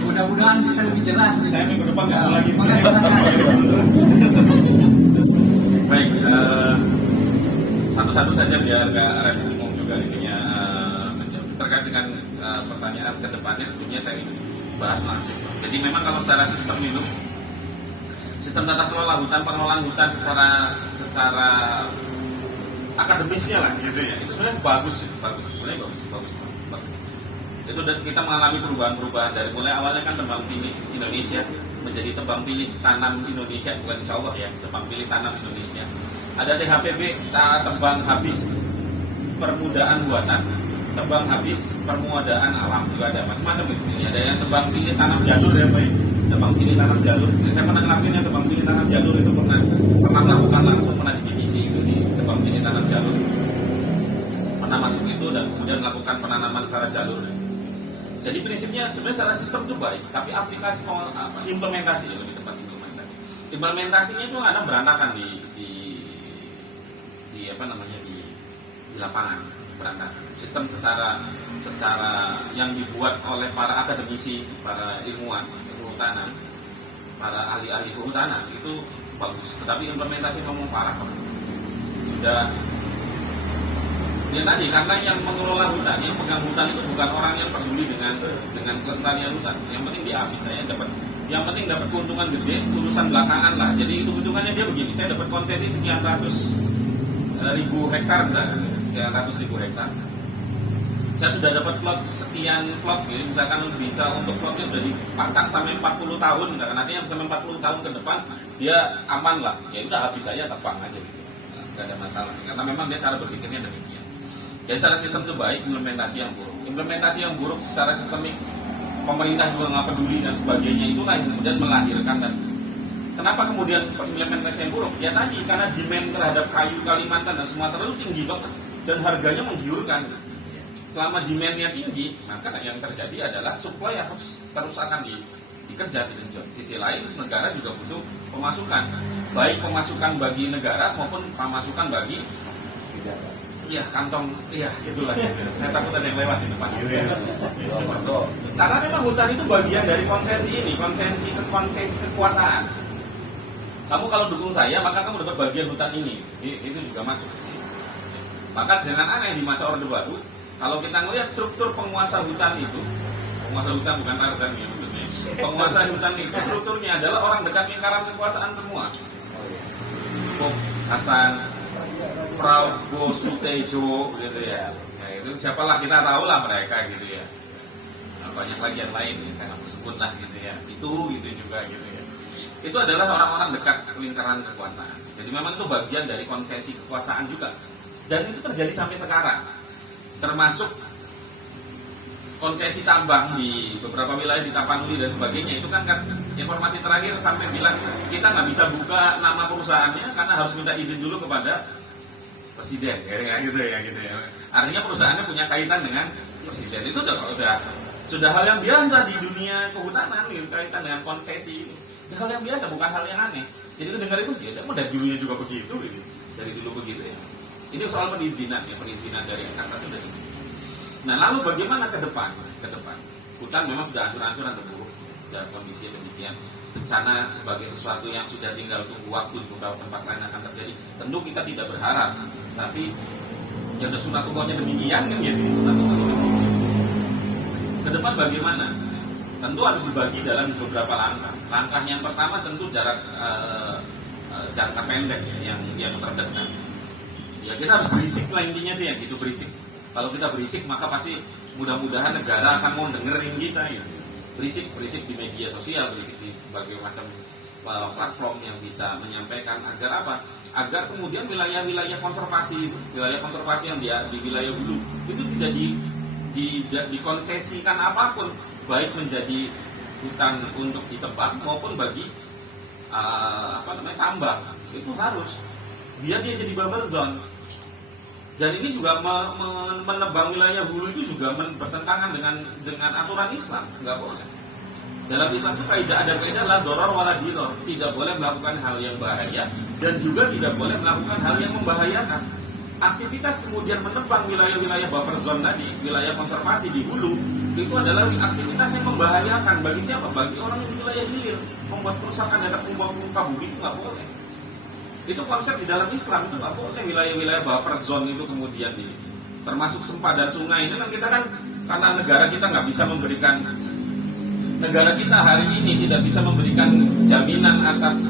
Mudah-mudahan bisa lebih jelas. Minggu depan nggak lagi. Baik, satu-satu saja biar nggak repot umum juga intinya terkait dengan pertanyaan kedepannya sebetulnya saya ingin bahas tentang sistem. Jadi memang kalau secara sistem itu sistem tata kelola hutan, pengelolaan hutan secara akademisnya lah gitu ya, itu sebenarnya bagus, sebenarnya bagus. Itu kita mengalami perubahan-perubahan dari mulai awalnya kan tebang pilih Indonesia menjadi tebang pilih tanam Indonesia, bukan insya Allah ya, tebang pilih tanam Indonesia. Ada THPB, tebang habis permudaan buatan, tebang habis permudaan alam, juga ada macam-macam gitu. Ada yang tebang pilih tanam jalur ya Pak, tebang pilih tanam jalur. Saya pernah ngelakuinnya tebang pilih tanam jalur itu pernah melakukan langsung, pernah di divisi itu di tebang pilih tanam jalur. Pernah masuk itu dan kemudian melakukan penanaman secara jalur. Jadi prinsipnya sebenarnya secara sistem itu baik, tapi aplikasi implementasi lebih tepat implementasinya itu kadang berantakan di apa namanya di lapangan, berantakan. Sistem secara yang dibuat oleh para akademisi, para ilmuwan kehutanan, para ahli-ahli kehutanan itu bagus, tetapi implementasi ngomong parah Pak. Sudah ya tadi, karena yang mengelola hutan, yang pegang hutan itu bukan orang yang peduli dengan kelestarian hutan. Yang penting dia habis, saya dapat, yang penting dapat keuntungan gede, urusan belakangan lah. Jadi hitung-hitungannya dia begini, saya dapat konsesi sekian ratus ribu hektar misalnya, sekian ratus ribu hektar. Saya sudah dapat plot sekian plot, gitu. Misalkan bisa untuk plotnya sudah dipasang sampai 40 tahun, misalkan nanti yang sampai 40 tahun ke depan dia aman lah. Ya udah habis saya tebang aja gitu. Nggak ada masalah, karena memang dia cara berpikirnya demikian. Jadi secara sistem itu baik, implementasi yang buruk. Implementasi yang buruk secara sistemik, pemerintah juga nggak peduli dan sebagainya, itulah yang kemudian melahirkan. Dan kenapa kemudian implementasi yang buruk? Ya tadi, karena demand terhadap kayu Kalimantan dan Sumatera itu tinggi banget dan harganya menggiurkan. Selama demandnya tinggi, maka yang terjadi adalah supply harus terus akan dikejar, digenjot. Sisi lain, negara juga butuh pemasukan, baik pemasukan bagi negara maupun pemasukan bagi iya, kantong, iya, itulah. Saya takut ada yang lewat di depan. Karena memang hutan itu bagian dari konsesi ini, konsesi kekuasaan. Kamu kalau dukung saya, maka kamu dapat bagian hutan ini. Itu juga masuk ke sini. Maka jangan aneh di masa Orde Baru, kalau kita melihat struktur penguasa hutan itu, penguasa hutan bukan Tarzan ya maksudnya. Penguasa hutan itu strukturnya adalah orang dekat lingkaran kekuasaan semua. Kok Hasan, Prabowo Sutejo gitu ya. Nah, itu siapalah, kita tahu lah mereka gitu ya. Nah, banyak lagi yang lain ya, saya nggak sebut lah gitu ya. Itu juga gitu ya. Itu adalah orang-orang dekat lingkaran kekuasaan. Jadi memang itu bagian dari konsesi kekuasaan juga. Dan itu terjadi sampai sekarang. Termasuk konsesi tambang di beberapa wilayah di Tapanuli dan sebagainya. Itu kan informasi terakhir sampai bilang kita nggak bisa buka nama perusahaannya karena harus minta izin dulu kepada presiden, ya gitu ya. Artinya perusahaannya punya kaitan dengan presiden. Itu sudah hal yang biasa di dunia kehutanan, gitu, kaitan dengan konsesi ini. Hal yang biasa, bukan hal yang aneh. Jadi itu dengar itu, ya dari dulunya juga begitu, gitu. Dari dulu begitu ya. Ini soal perizinan ya, perizinan dari atas sudah ini. Nah lalu bagaimana ke depan? Hutan memang sudah hancur-hancuran terburuk dalam kondisi demikian. Bencana sebagai sesuatu yang sudah tinggal tunggu waktu di beberapa tempat lain akan terjadi. Tentu kita tidak berharap, tapi ya udah sunatullahnya demikian kan gitu. Ke depan bagaimana? Tentu harus dibagi dalam beberapa langkah. Langkah yang pertama tentu jangka pendek ya, yang terdekat. Ya kita harus berisik lah intinya sih ya gitu, berisik. Kalau kita berisik maka pasti mudah-mudahan negara akan mau dengerin kita ya. Berisik di media sosial, berisik di berbagai macam platform yang bisa menyampaikan agar apa? Agar kemudian wilayah-wilayah konservasi yang di wilayah hulu itu tidak dikonsesikan apapun, baik menjadi hutan untuk ditebang maupun bagi tambang. Itu harus biar dia jadi buffer zone. Dan ini juga menebang wilayah hulu itu juga bertentangan dengan aturan Islam, nggak boleh. Dalam Islam itu ada kaidah la doror wala diror, tidak boleh melakukan hal yang bahaya dan juga tidak boleh melakukan hal yang membahayakan. Aktivitas kemudian menebang wilayah-wilayah buffer zone tadi, wilayah konservasi di hulu, itu adalah aktivitas yang membahayakan bagi siapa? Bagi orang yang di wilayah hilir, membuat kerusakan di atas muka bumi itu nggak boleh. Itu konsep di dalam Islam, itu nggak boleh wilayah-wilayah buffer zone itu kemudian termasuk sempadan sungai itu kan kita kan karena negara kita nggak bisa memberikan, negara kita hari ini tidak bisa memberikan jaminan atas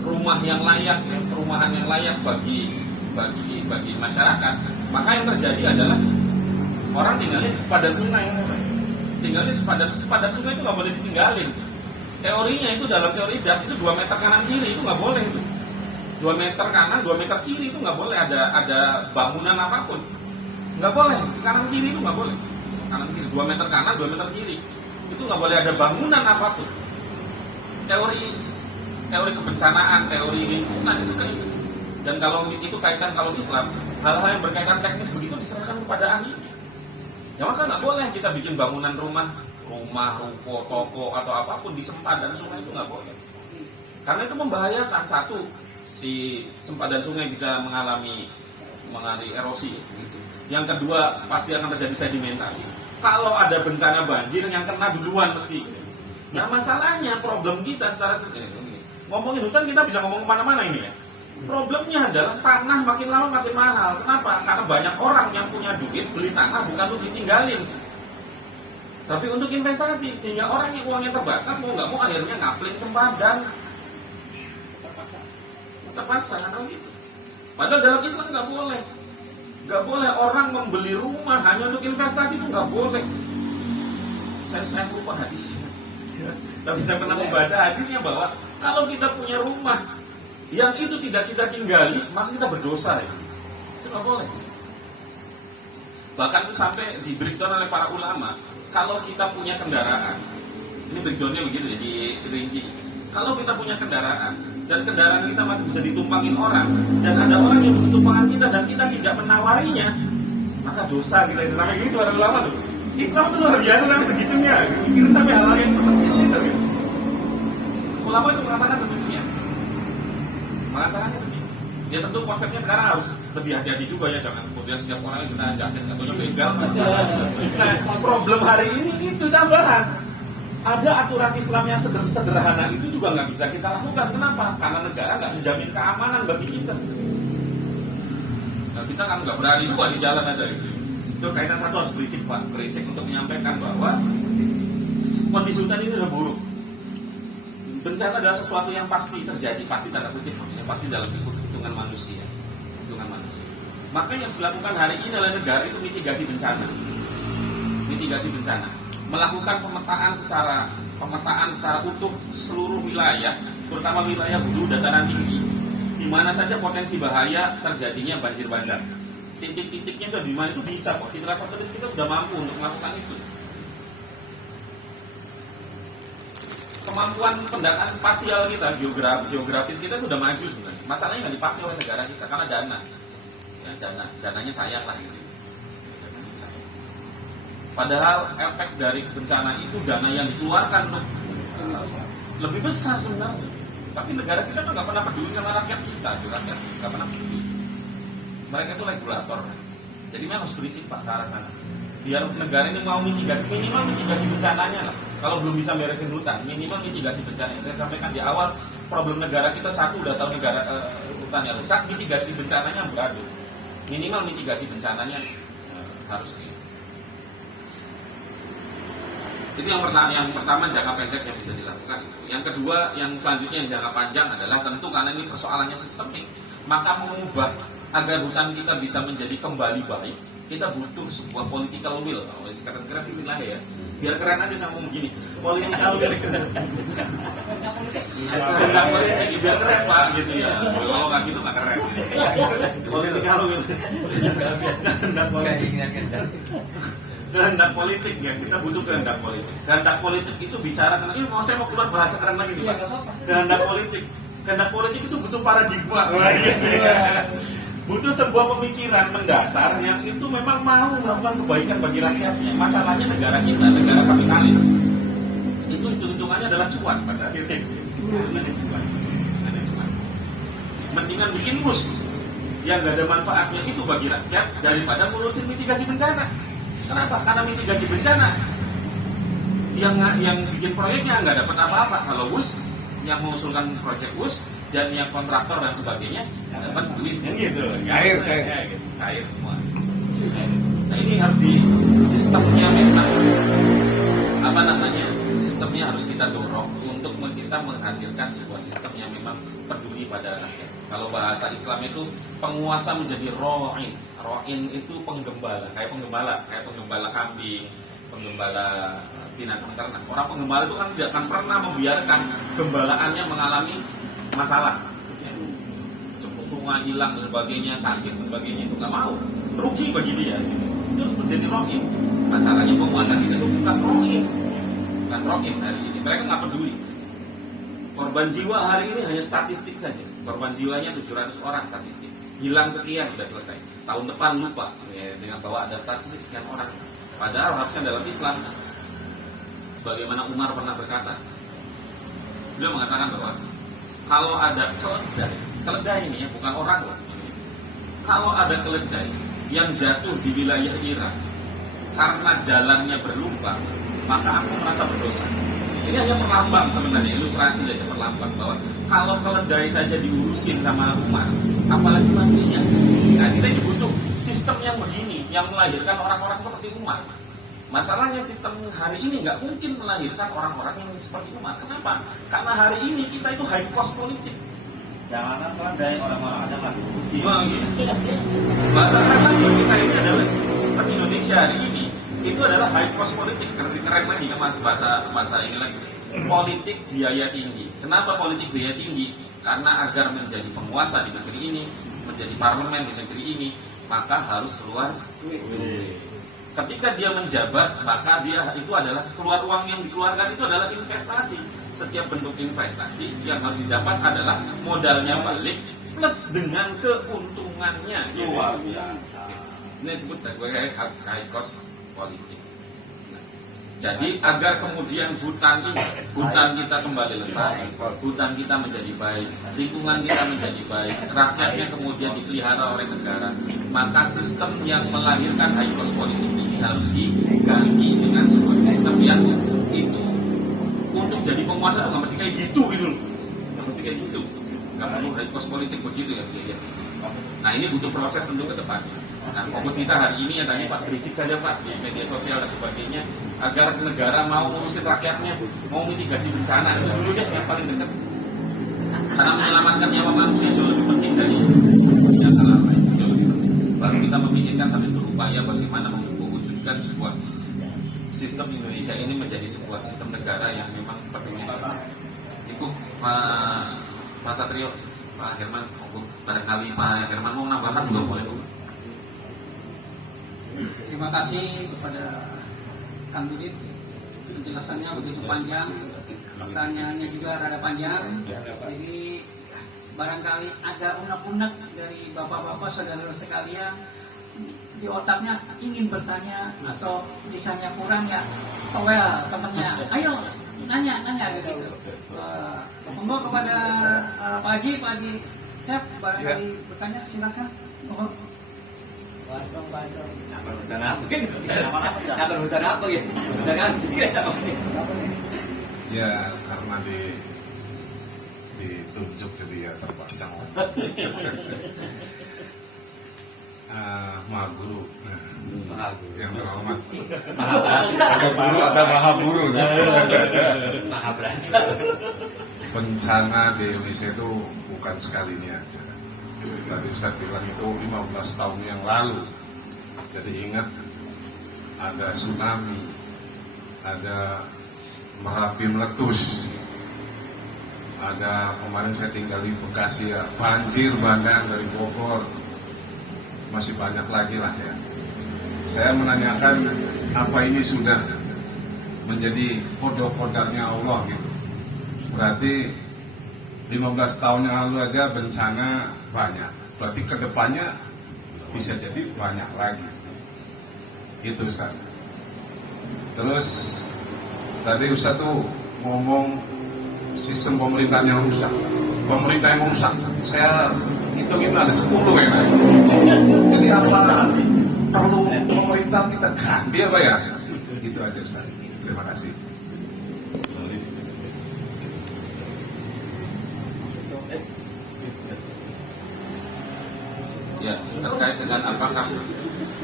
rumah yang layak, perumahan yang layak bagi masyarakat. Maka yang terjadi adalah orang tinggalnya di sempadan sungai. tinggalnya sepadan sungai itu nggak boleh ditinggalin. Teorinya itu dalam teori das itu 2 meter kanan kiri itu nggak boleh itu. 2 meter kanan, 2 meter kiri itu nggak boleh ada bangunan apapun. Nggak boleh, kanan kiri itu nggak boleh. Kanan kiri, 2 meter kanan, 2 meter kiri. Itu nggak boleh ada bangunan apapun. Teori kebencanaan, teori lingkungan itu kayak gitu. Dan kalau itu kaitan kalau Islam, hal-hal yang berkaitan teknis begitu diserahkan kepada ahli. Ya maka nggak boleh kita bikin bangunan rumah, ruko, toko atau apapun di sempadan sungai itu nggak boleh. Karena itu membahayakan. Satu, si sempadan sungai bisa mengalami erosi. Gitu. Yang kedua, pasti akan terjadi sedimentasi. Kalau ada bencana banjir yang kena duluan mesti. Nah masalahnya problem kita secara ngomongin hutan kita bisa ngomong kemana-mana ini ya. Problemnya adalah tanah makin lama makin mahal. Kenapa? Karena banyak orang yang punya duit beli tanah bukan untuk ditinggalin, tapi untuk investasi. Sehingga orang yang uangnya terbatas mau nggak mau akhirnya ngaplin sempadan. Terpaksa kan gitu. Padahal dalam Islam nggak boleh. Nggak boleh orang membeli rumah hanya untuk investasi, itu nggak boleh. Saya lupa hadisnya. Tapi saya pernah membaca hadisnya bahwa kalau kita punya rumah yang itu tidak kita tinggali, maka kita berdosa ya. Itu nggak boleh. Bahkan itu sampai di breakdown oleh para ulama. Kalau kita punya kendaraan, ini breakdownnya begitu ya, dirinci. Kalau kita punya kendaraan dan kendaraan kita masih bisa ditumpangin orang, dan ada orang yang butuh tumpangan kita dan kita tidak menawarinya, maka dosa kita. Sampai gitu para ulama tuh. Islam itu luar biasa sampai segitunya. Kita sampai hal-hal yang seperti itu. Gitu. Ulama itu mengatakan demikian. Mengatakan begitu. Ya tentu konsepnya sekarang harus lebih hati-hati juga ya, jangan kemudian setiap orang kita jaket atau begal. Nah, problem hari ini itu tambahan. Ada aturan Islam yang sederhana itu juga nggak bisa kita lakukan. Kenapa? Karena negara nggak menjamin keamanan bagi kita. Nah, kita kan nggak berani juga di jalan aja gitu. Itu kaitan satu harus berisik Pak, berisik untuk menyampaikan bahwa kondisi hutan ini sudah buruk. Bencana adalah sesuatu yang pasti terjadi, pasti tanda kutip maksudnya, pasti dalam hitungan manusia. Maka yang dilakukan hari ini oleh negara itu mitigasi bencana. Melakukan pemetaan secara utuh seluruh wilayah, terutama wilayah hulu dataran tinggi, di mana saja potensi bahaya terjadinya banjir bandang. Titik-titiknya itu di mana itu bisa kok. Citra satelit kita sudah mampu untuk melakukan itu. Kemampuan pendataan spasial kita, geografis kita sudah maju sebenarnya. Masalahnya nggak dipakai oleh negara kita karena dana. Ya, dananya sayang lah gitu. Padahal efek dari bencana itu dana yang dikeluarkan lebih besar sebenarnya. Tapi negara kita tuh nggak pernah peduli sama rakyat kita, rakyat nggak pernah peduli. Mereka itu regulator. Jadi memang harus berisik Pak ke arah sana. Biar negara ini mau minimal mitigasi bencananya lah. Kalau belum bisa beresin hutan, minimal mitigasi bencana. Saya sampaikan di awal, problem negara kita satu udah tahu negara hutannya rusak, mitigasi bencananya beradu. Minimal mitigasi bencananya harus gitu. Itu yang pertama jangka pendek yang bisa dilakukan. Yang kedua, yang selanjutnya yang jangka panjang adalah tentu karena ini persoalannya sistemik, maka mengubah agar hutan kita bisa menjadi kembali baik, kita butuh sebuah political will. Kalau keren istilahnya ya, biar keren aja sama begini. Political will, kehendak politik, biar keren Pak gitu ya. Kalau nggak gitu nggak keren. Political will, kehendak politik ya, kita butuh kehendak politik. Kehendak politik itu bicara tentang ini. Saya mau keluar bahasa keren lagi nih. Kehendak politik itu butuh paradigma. Butuh sebuah pemikiran mendasar yang itu memang mau melakukan kebaikan bagi rakyatnya. Masalahnya negara kita, negara kapitalis, itu hitung-hitungannya adalah cuan pada akhirnya. Cuan. Mendingan bikin mus yang gak ada manfaatnya itu bagi rakyat daripada ngurusin mitigasi bencana. Kenapa? Karena mitigasi bencana yang bikin proyeknya nggak dapat apa-apa. Kalau WUS yang mengusulkan proyek WUS dan yang kontraktor dan sebagainya dapat duit yang gitu, cair semua. Nah ini harus di sistemnya memang sistemnya harus kita dorong untuk kita menghadirkan sebuah sistem yang memang peduli pada rakyat. Kalau bahasa Islam itu penguasa menjadi ro'in itu penggembala, kayak penggembala kambing, penggembala binatang ternak. Orang penggembala itu kan tidak akan pernah membiarkan gembalaannya mengalami masalah. Cukup sungai hilang dan sebagainya, sakit dan sebagainya, itu nggak mau. Rugi bagi dia. Itu harus menjadi rohim. Masalahnya penguasa kita itu bukan rohim. Bukan rohim hari ini. Mereka nggak peduli. Korban jiwa hari ini hanya statistik saja. Korban jiwanya 700 orang statistik. Hilang sekian, sudah selesai. Tahun depan lupa ya, dengan bahwa ada statistik sekian orang. Padahal harusnya dalam Islam, sebagaimana Umar pernah berkata, beliau mengatakan bahwa kalau ada keledai ini ya, bukan orang loh. Kalau ada keledai yang jatuh di wilayah Irak karena jalannya berlubang, maka aku merasa berdosa. Ini hanya perlambang sebenarnya, ilustrasi saja perlambang bahwa kalau keledai saja diurusin sama Umar, apalagi manusia. Nah, kita butuh sistem yang begini, yang melahirkan orang-orang seperti Umar. Masalahnya sistem hari ini nggak mungkin melahirkan orang-orang yang seperti Umar. Kenapa? Karena hari ini kita itu high cost politik. Jangan keledai orang-orang ada nggak? Nah, gitu. Bahasa kata kita ini adalah sistem Indonesia hari ini itu adalah high cost politik. Keren lagi kan mas bahasa ini lagi. Politik biaya tinggi. Kenapa politik biaya tinggi? Karena agar menjadi penguasa di negeri ini, menjadi parlemen di negeri ini, maka harus keluar duit. Ketika dia menjabat, maka dia itu adalah keluar uang yang dikeluarkan itu adalah investasi. Setiap bentuk investasi yang harus didapat adalah modalnya balik plus dengan keuntungannya. Luar biasa. Ini disebut sebagai high cost politik. Jadi agar kemudian hutan kita kembali lestari, hutan kita menjadi baik, lingkungan kita menjadi baik, rakyatnya kemudian dipelihara oleh negara, maka sistem yang melahirkan high cost politik ini harus diganti dengan sebuah sistem yang itu untuk jadi penguasa nggak mesti kayak gitu nggak mesti kayak gitu, nggak perlu high cost politik begitu ya. Nah ini butuh proses tentu ke depan. Nah fokus kita hari ini ya tadi Pak, berisik saja Pak di media sosial dan sebagainya, agar negara mau ngurusin rakyatnya, mau mitigasi bencana itu dulu deh yang paling dekat. Karena menyelamatkan nyawa manusia jauh lebih penting dari hal lain. Baru kita memikirkan sambil berupaya bagaimana mewujudkan sebuah sistem Indonesia ini menjadi sebuah sistem negara yang memang peduli. Itu Pak Satrio, Pak Herman, barangkali Pak Herman mau nambahkan juga boleh. Terima kasih kepada Kang Budit, penjelasannya begitu panjang, pertanyaannya juga rada panjang. Jadi barangkali ada unek-unek dari bapak-bapak saudara sekalian di otaknya ingin bertanya atau tulisannya kurang ya, towel temannya, ayo nanya begitu. Monggo kepada Pak Haji, Chef, barangkali bertanya silakan. Monggo. Hutan apa ya? Hutan anjing ya karena ditunjuk jadi ya terpaksa. Maha Guru yang terhormat. Ada Maha Guru. Bencana di Indonesia itu bukan sekali ini aja. Tadi Ustaz bilang itu 15 tahun yang lalu. Jadi ingat ada tsunami, ada Merapi meletus, ada kemarin saya tinggal di Bekasi ya, banjir bandang dari Bogor, masih banyak lagi lah ya. Saya menanyakan apa ini sudah menjadi kodok-kodoknya Allah gitu. Berarti 15 tahun yang lalu aja bencana banyak, berarti kedepannya bisa jadi banyak lagi. Itu Ustaz. Terus tadi Ustaz tuh ngomong sistem pemerintahan yang rusak. Pemerintah yang rusak, saya hitungin ada 10 ya. Jadi apa perlu pemerintah kita ganti apa ya? Gitu aja Ustaz. Terima kasih. Ya, terkait dengan apakah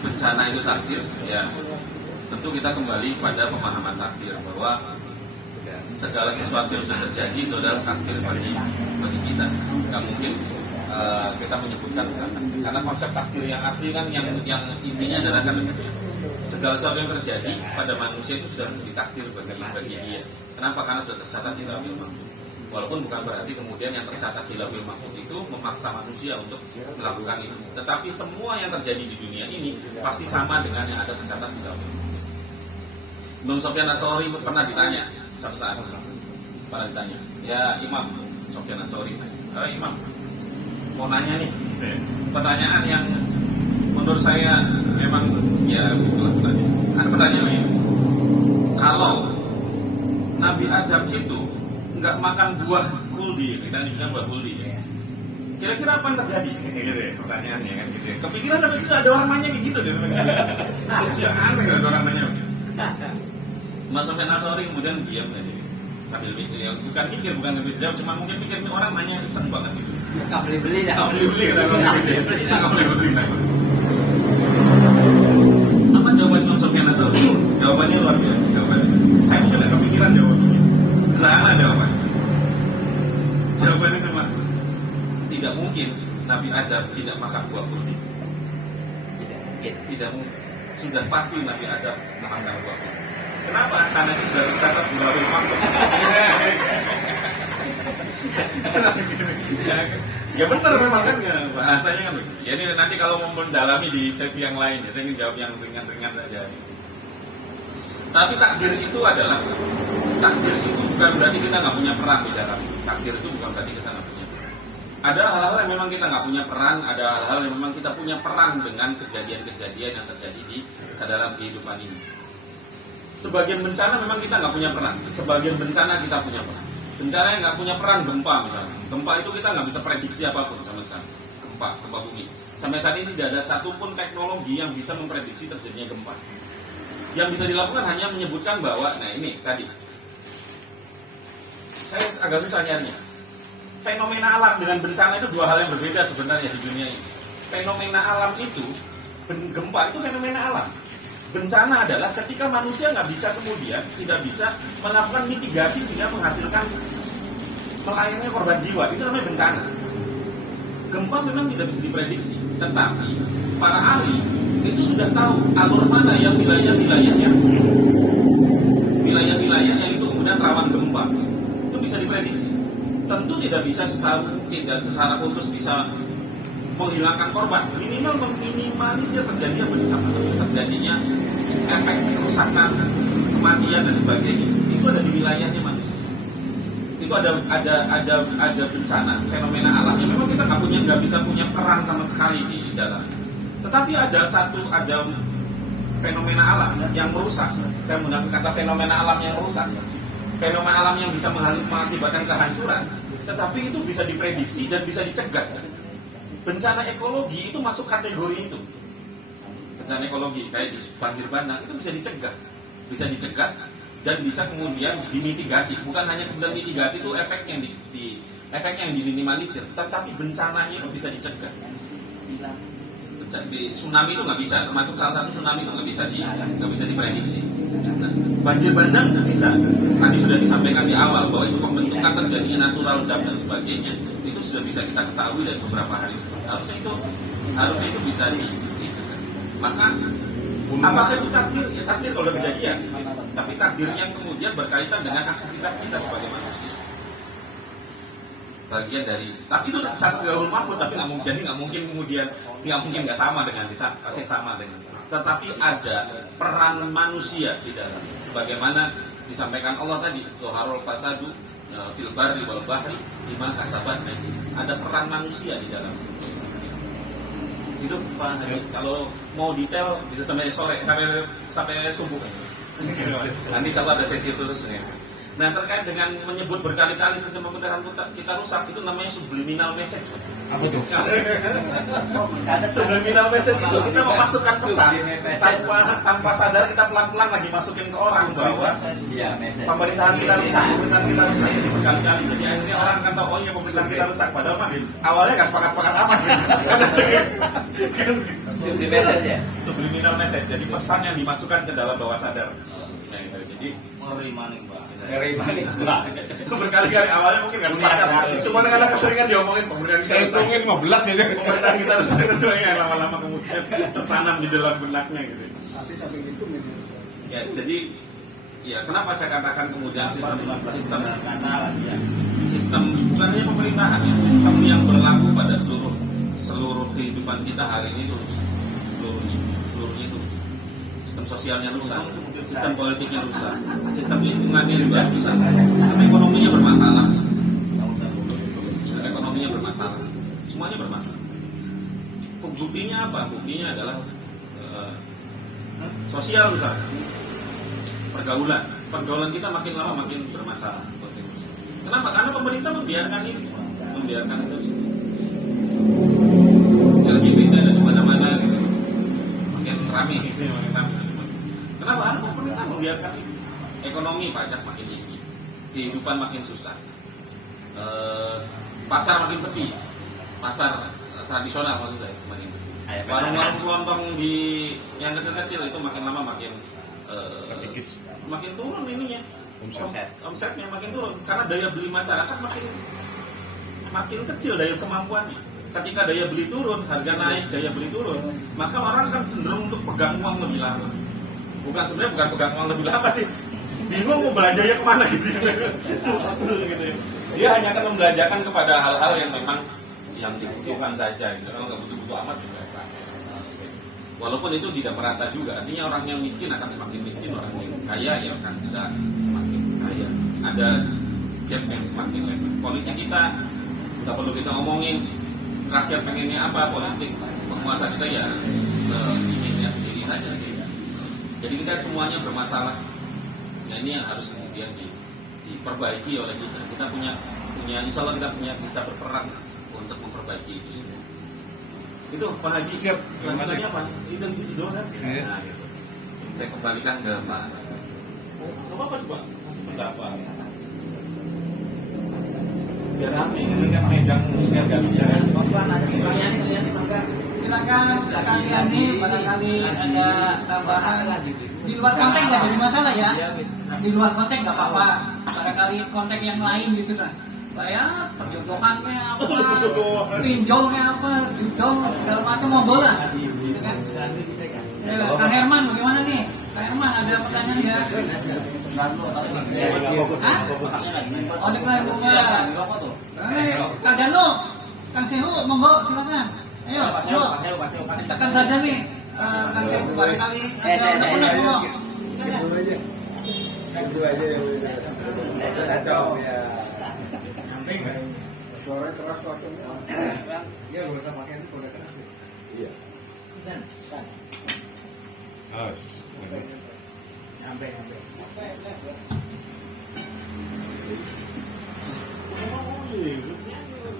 bencana itu takdir, ya tentu kita kembali pada pemahaman takdir bahwa segala sesuatu yang sudah terjadi itu adalah takdir bagi kita. Nggak mungkin kita menyebutkan karena konsep takdir yang asli kan yang intinya adalah kan segala sesuatu yang terjadi pada manusia itu sudah menjadi takdir bagi dia. Kenapa? Karena sudah tercatat di Lauhul Mahfuz. Walaupun bukan berarti kemudian yang tercatat di Lauhul Mahfuz itu memaksa manusia untuk melakukan itu. Tetapi semua yang terjadi di dunia ini pasti sama dengan yang ada tercatat di Lauhul Mahfuz. Imam Sufyan Ats-Tsauri pernah ditanya suatu saat, pernah ditanya, ya Imam Sufyan Ats-Tsauri, Imam mau nanya nih, pertanyaan yang menurut saya memang ya itulah pertanyaan. Ada pertanyaan lain. Kalau Nabi Adam itu nggak makan buah kuldi, kita bilang buah kuldi, ya. Kira-kira apa yang terjadi? Gitu ya, pertanyaannya kan gitu. Kepikiran tapi sudah ada orang nanya kayak gitu deh. Ya aneh ada orang nanya. Mas Sufyan Ats-Tsauri kemudian diam aja sambil mikir, ya bukan mikir, bukan lebih jawab, cuma mungkin mikir orang nanya iseng banget gitu. Nggak beli-beli dah. Nggak beli-beli, nggak beli-beli. Apa jawaban Mas Sufyan Ats-Tsauri? Jawabannya luar biasa. Jawabannya, saya mungkin nggak kepikiran jawabannya. Sederhana jawaban. Jawabannya cuma tidak mungkin Nabi Adam tidak makan buah kuldi. Tidak mungkin. Sudah pasti Nabi Adam makan buah kuldi. Kenapa? Karena itu sudah tercatat di Lauhul Mahfuz. Ya benar memang kan bahasanya kan begitu. Jadi nanti kalau mau mendalami di sesi yang lain ya, saya ingin jawab yang ringan-ringan saja. Tapi takdir itu adalah, takdir itu bukan berarti kita nggak punya peran di dalam. Takdir itu bukan berarti kita nggak punya peran. Ada hal-hal yang memang kita nggak punya peran, ada hal-hal yang memang kita punya peran dengan kejadian-kejadian yang terjadi di dalam kehidupan ini. Sebagian bencana memang kita nggak punya peran, sebagian bencana kita punya peran. Bencana yang nggak punya peran, gempa misalnya. Gempa itu kita nggak bisa prediksi apapun sama sekali. Gempa bumi. Sampai saat ini tidak ada satupun teknologi yang bisa memprediksi terjadinya gempa. Yang bisa dilakukan hanya menyebutkan bahwa, nah ini tadi, saya agak susah nyarinya. Fenomena alam dengan bencana itu dua hal yang berbeda sebenarnya di dunia ini. Fenomena alam itu, gempa itu fenomena alam. Bencana adalah ketika manusia nggak bisa kemudian tidak bisa melakukan mitigasi sehingga menghasilkan melayangnya korban jiwa, itu namanya bencana. Gempa memang tidak bisa diprediksi, tetapi para ahli itu sudah tahu alur mana yang wilayah-wilayah yang itu kemudian rawan gempa, itu bisa diprediksi. Tentu tidak bisa secara khusus bisa menghilangkan korban, minimal meminimalisir terjadinya efek kerusakan, kematian dan sebagainya. Itu ada di wilayahnya manusia. Itu ada bencana, fenomena alam yang memang kita nggak bisa punya peran sama sekali di dalam. Tetapi ada fenomena alam yang merusak. Saya menggunakan kata fenomena alam yang merusak. Fenomena alam yang bisa mengakibatkan kehancuran, tetapi itu bisa diprediksi dan bisa dicegah. Bencana ekologi itu masuk kategori itu. Bencana ekologi kayak banjir bandang itu bisa dicegah dan bisa kemudian dimitigasi. Bukan hanya kemudian mitigasi itu efeknya yang diminimalisir, tetapi bencananya itu bisa dicegah. Tsunami itu nggak bisa, termasuk salah satu tsunami itu nggak bisa diprediksi. Nah, banjir bandang itu bisa. Tadi sudah disampaikan di awal bahwa itu pembentukan terjadinya natural dam dan sebagainya itu sudah bisa kita ketahui dari beberapa hari sebelumnya. Harusnya itu bisa dicegah. Maka apakah itu takdir? Ya takdir kalau kejadian. Tapi takdir yang kemudian berkaitan dengan aktivitas kita sebagai manusia. Bagian dari, tapi itu satu Lauhul Mahfuz, tapi nggak mungkin kemudian nggak sama dengan pasti sama dengan. Tetapi ada peran manusia di dalam, sebagaimana disampaikan Allah tadi, Zoharul fasadu fil barri wal bahri bima kasabat najis. Ada peran manusia di dalam. Itu Pak, kalau mau detail bisa sampai sore, sampai subuh. Nanti insya Allah ada sesi khususnya. Nah, terkait dengan menyebut berkali-kali sistem pemerintahan kita rusak, itu namanya subliminal message. Apa tuh? Subliminal message itu kita memasukkan pesan tanpa sadar, kita pelan-pelan lagi masukin ke orang bahwa pemerintahan kita rusak ini berkali-kali. Jadi akhirnya orang akan tahu, oh iya pemerintahan kita rusak, padahal mah awalnya nggak sepakat-sepakat amat. Subliminal message ya? Subliminal message, jadi pesan yang dimasukkan ke dalam bawah sadar. Nah, jadi Ngeri maning, Pak. Ngeri maning, Pak. Berkali-kali awalnya mungkin nggak sepakat, cuma karena keseringan diomongin pemberian Saya hitungin 15 aja. pemerintahan kita harus sesuainya lama-lama kemudian tertanam di dalam benaknya gitu. Tapi sampai itu Ya jadi ya kenapa saya katakan kemudian sistem kata lagi ya. sistem bukan hanya pemerintahan ya, sistem yang berlaku pada seluruh kehidupan kita hari ini itu rusak. seluruhnya itu rusak. Sistem sosialnya rusak, sistem politiknya rusak, sistem lingkungannya juga rusak, sistem ekonominya bermasalah, semuanya bermasalah. Buktinya apa? Buktinya adalah sosial rusak, pergaulan kita makin lama makin bermasalah. Kenapa? Karena pemerintah membiarkan itu. LGBT ada di mana-mana gitu. Makin rame gitu, makin rame. Kenapa? Karena pemerintah membiarkan itu. Ekonomi pajak makin tinggi, kehidupan makin susah, pasar makin sepi, pasar tradisional maksud saya makin sepi. Warung-warung kelontong di yang kecil-kecil itu makin lama makin makin turun ininya. Omsetnya makin turun karena daya beli masyarakat makin kecil daya kemampuannya. Ketika daya beli turun, harga naik, daya beli turun, maka orang kan cenderung untuk pegang uang lebih lama. Sebenarnya bukan pegang uang lebih lama sih, bingung mau belanjanya kemana gitu. Dia hanya akan membelanjakan kepada hal-hal yang memang yang dibutuhkan saja. Gitu. Kalau nggak butuh-butuh amat juga. Walaupun itu tidak merata juga, artinya orang yang miskin akan semakin miskin, orang yang kaya ya akan bisa semakin kaya. Ada gap yang semakin lebar. Politik kita nggak perlu kita ngomongin, rakyat pengennya apa, politik penguasa kita ya inginnya sendiri saja. Jadi kita semuanya bermasalah. Nah ini yang harus kemudian diperbaiki oleh kita. Kita punya insya Allah kita bisa berperan untuk memperbaiki itu semua. Itu Pak Haji. Siap. Terima kasih. Apa? Itu doang kan? Iya. Nah, gitu. Saya kembalikan ke Pak. Gak apa-apa sih Pak, masih pendapat. Biar rame, ini kan megang biar gak bicara. Silakan Kang Yani, barangkali ada tambahan. Di luar konteks nggak jadi masalah ya. Di luar konteks nggak apa-apa. Barangkali konteks yang lain gitu kan. Saya perjodohannya apa, pinjolnya apa, judo segala macam mau bola. Gitu kan. Kang Herman bagaimana nih? Kang Herman ada pertanyaan nggak? Hah? Oh deklarasi bunga. Kang Danu, Kang Sehu, monggo silakan. Ayo, monggo. Tekan saja nih, Kang Sehu barangkali ada unek-unek monggo. Itu aja ya. Kacau ya. Suara keras waktunya. Dia nggak usah pakai itu suara keras. Iya. Sampai.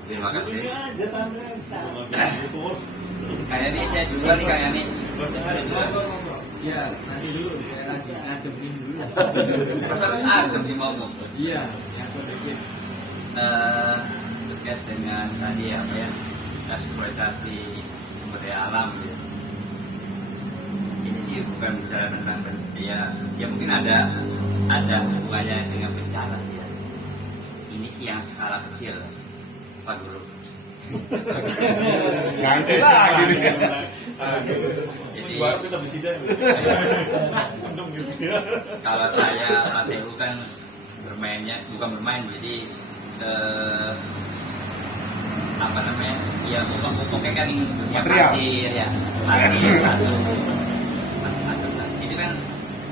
Terima kasih. Kayak ini saya duluan nih kayak ini. Iya, nanti dulu. Ngadepin dulu. Adem sih mau. Iya, ngadepin. Terkait dengan tadi apa ya, eksploitasi sumber daya alam ya. Ini sih bukan bicara tentang ya mungkin ada hubungannya dengan bencana ya. Ini sih yang skala kecil, Pak Guru. Ganti lagi nih. Jadi kalau saya Mas Heru kan bermainnya bukan bermain, jadi apa namanya? Ya pokoknya kan yang pasir ya, batu.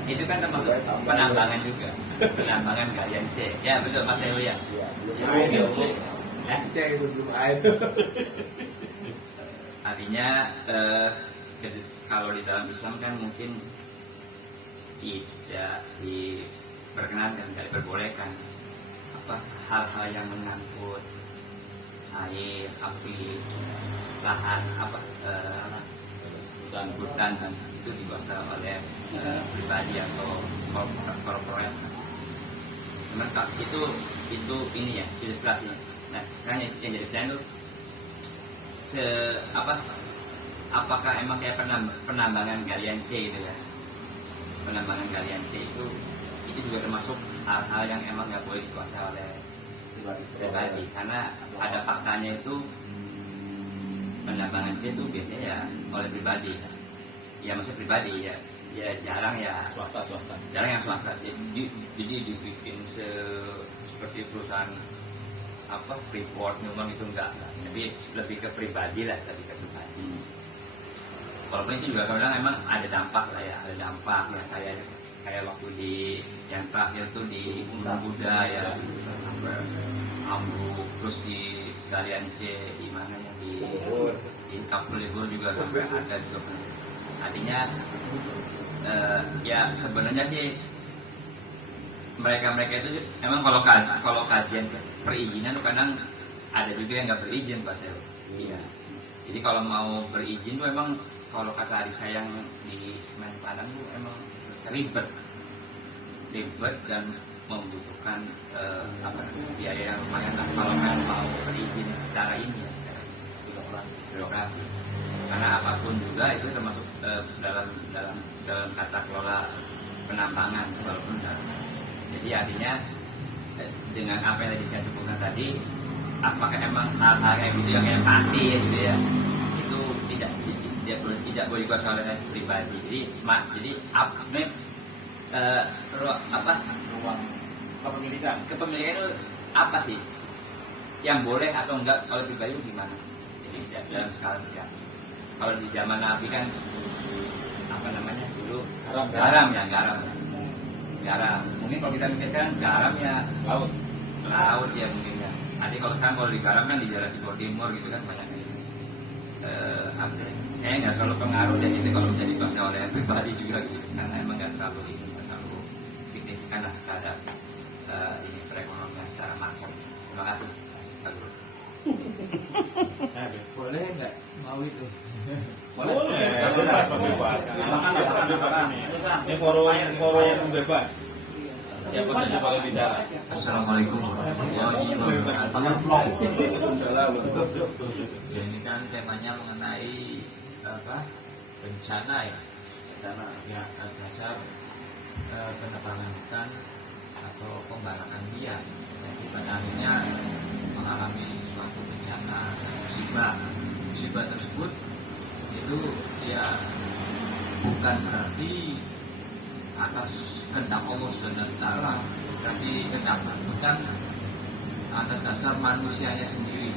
Itu kan termasuk penambangan juga, penambangan galian C. Ya betul Mas Heru ya. C itu belum air. Artinya kalau di dalam Islam kan mungkin tidak diperkenankan, tidak diperbolehkan apa hal-hal yang mengangkut air, api, lahan, hutan itu dikuasai oleh pribadi atau korporat. Sementara itu ini ya ilustrasinya. Nah, kan yang jadi pertanyaan itu apakah emang kayak penambangan galian C gitu ya? Penambangan galian C itu itu juga termasuk hal-hal yang emang nggak boleh dikuasai oleh pribadi, karena ada faktanya itu penambangan C itu biasanya ya oleh pribadi, ya maksud pribadi ya jarang ya swasta jarang yang swasta, jadi dibikin seperti perusahaan apa Freeport memang itu enggak, tapi lebih ke pribadi lah, lebih ke pribadi. Walaupun itu juga kadang emang ada dampak lah ya, ada dampak ya kayak waktu di yang terakhir tuh di Gunung Buddha ya sampai ambruk, terus di Galian C di mana ya di Kapul Libur juga sampai ada juga. Artinya ya sebenarnya sih mereka itu emang kalau kajian perizinan tuh kadang ada juga yang nggak berizin Pak Sel. Iya. Jadi kalau mau berizin tuh emang kalau kata adik saya yang di Semen Padang tuh emang ribet dan membutuhkan biaya yang lumayan lah kalau mau berizin secara ini ya, birokrasi. Karena apapun juga itu termasuk dalam kata kelola penambangan walaupun jadi artinya dengan apa yang tadi saya sebutkan tadi, apakah emang hal-hal kayak gitu yang pasti gitu ya, itu tidak boleh dikuasai oleh pribadi. Jadi sebenarnya ruang kepemilikan itu apa sih yang boleh atau enggak kalau pribadi itu gimana? Jadi dalam skala sejarah. Kalau di zaman Nabi kan apa namanya dulu garam. Mungkin kalau kita mikirkan garam ya laut ya mungkin ya. Nanti kalau sekarang kalau di garam kan di daerah Timur gitu kan banyak ini. Nggak selalu pengaruh dan itu kalau jadi dikuasai oleh pribadi juga gitu. Karena emang nggak terlalu signifikan lah terhadap ini perekonomian secara makro. Terima kasih Pak Guru. Boleh nggak mau itu? Boleh. Bebas. Ini forum bebas. Siapa saja boleh bicara. Assalamualaikum warahmatullahi wabarakatuh. Ya, ini kan temanya mengenai bencana ya. Ya, dasar penebangan hutan atau pembarangan liar. Jadi pada akhirnya mengalami suatu bencana musibah tersebut itu ya bukan berarti atas kehendak Allah SWT, berarti kehendak bukan atas dasar manusianya sendiri.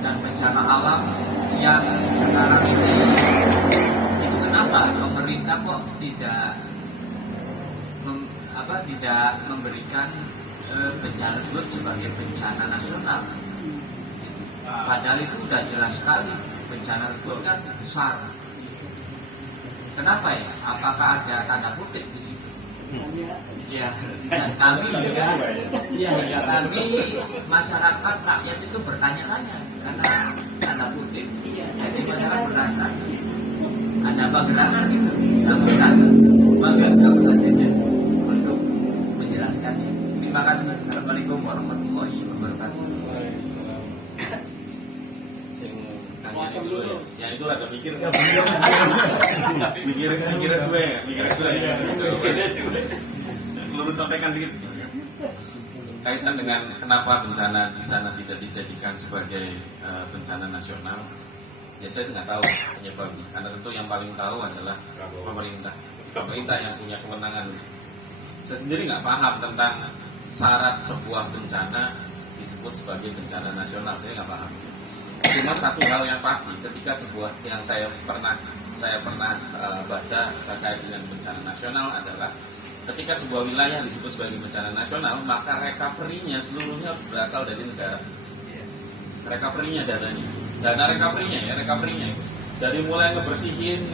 Dan bencana alam yang sekarang ini itu kenapa pemerintah kok tidak memberikan bencana tersebut sebagai bencana nasional? Padahal itu sudah jelas sekali bencana tersebut kan besar. Kenapa ya? Apakah ada tanda kutip di situ? Ya, dan kami masyarakat rakyat itu bertanya-tanya karena tanda kutip. Jadi masyarakat bertanya, ada apa gerangan gitu? Bagaimana untuk menjelaskannya? Terima kasih. Assalamualaikum warahmatullahi wabarakatuh. Yang itu agak mikir kan. Mikirnya suwe. Menurut sampaikan dikit. Kaitan dengan kenapa bencana di sana tidak dijadikan sebagai bencana nasional, ya saya nggak tahu penyebabnya. Karena tentu yang paling tahu adalah pemerintah yang punya kewenangan. Saya sendiri nggak paham tentang syarat sebuah bencana disebut sebagai bencana nasional. Saya nggak paham. Cuma satu hal yang pasti, ketika sebuah yang saya pernah baca terkait dengan bencana nasional adalah ketika sebuah wilayah disebut sebagai bencana nasional, maka recovery-nya seluruhnya harus berasal dari negara. Recovery-nya dana recovery-nya itu dari mulai ngebersihin,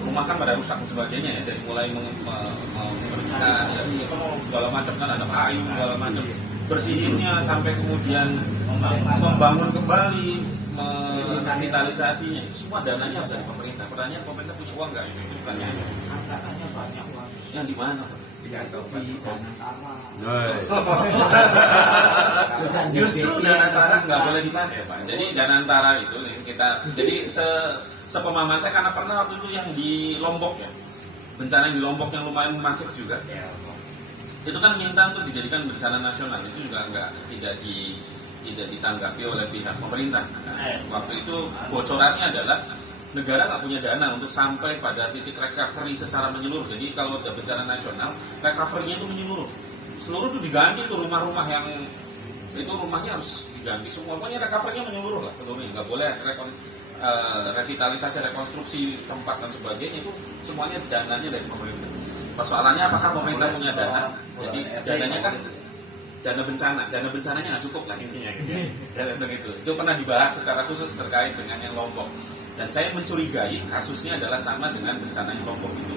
rumah kan pada rusak dan sebagainya ya, dari mulai membersihkan segala macam kan ada kayu segala macam, bersihinnya sampai kemudian membangun kembali, mengkapitalisasinya, itu semua dananya harus dari pemerintah. Pertanyaan, pemerintah punya uang nggak? Itu pertanyaannya. Anggarannya banyak uang. Yang di mana? Justru dana antara nggak boleh dipakai ya Pak. Jadi dana antara itu jadi sepemahaman saya, karena pernah waktu itu yang di Lombok ya, bencana di Lombok yang lumayan masif juga. Itu kan minta untuk dijadikan bencana nasional, itu juga tidak ditanggapi oleh pihak pemerintah. Nah, waktu itu bocorannya adalah negara nggak punya dana untuk sampai pada titik recovery secara menyeluruh. Jadi kalau ada bencana nasional, recovery-nya itu menyeluruh. Seluruh itu diganti tuh rumah-rumah yang itu rumahnya harus diganti semua. Pokoknya recovery-nya menyeluruh lah seluruhnya. Nggak boleh revitalisasi, rekonstruksi tempat dan sebagainya, itu semuanya dananya dari pemerintah. Persoalannya apakah pemerintah punya dana? Jadi dananya kan dana bencananya nggak cukup lah intinya gitu. Dan itu pernah dibahas secara khusus terkait dengan yang Lombok. Dan saya mencurigai kasusnya adalah sama dengan bencana di Lombok itu.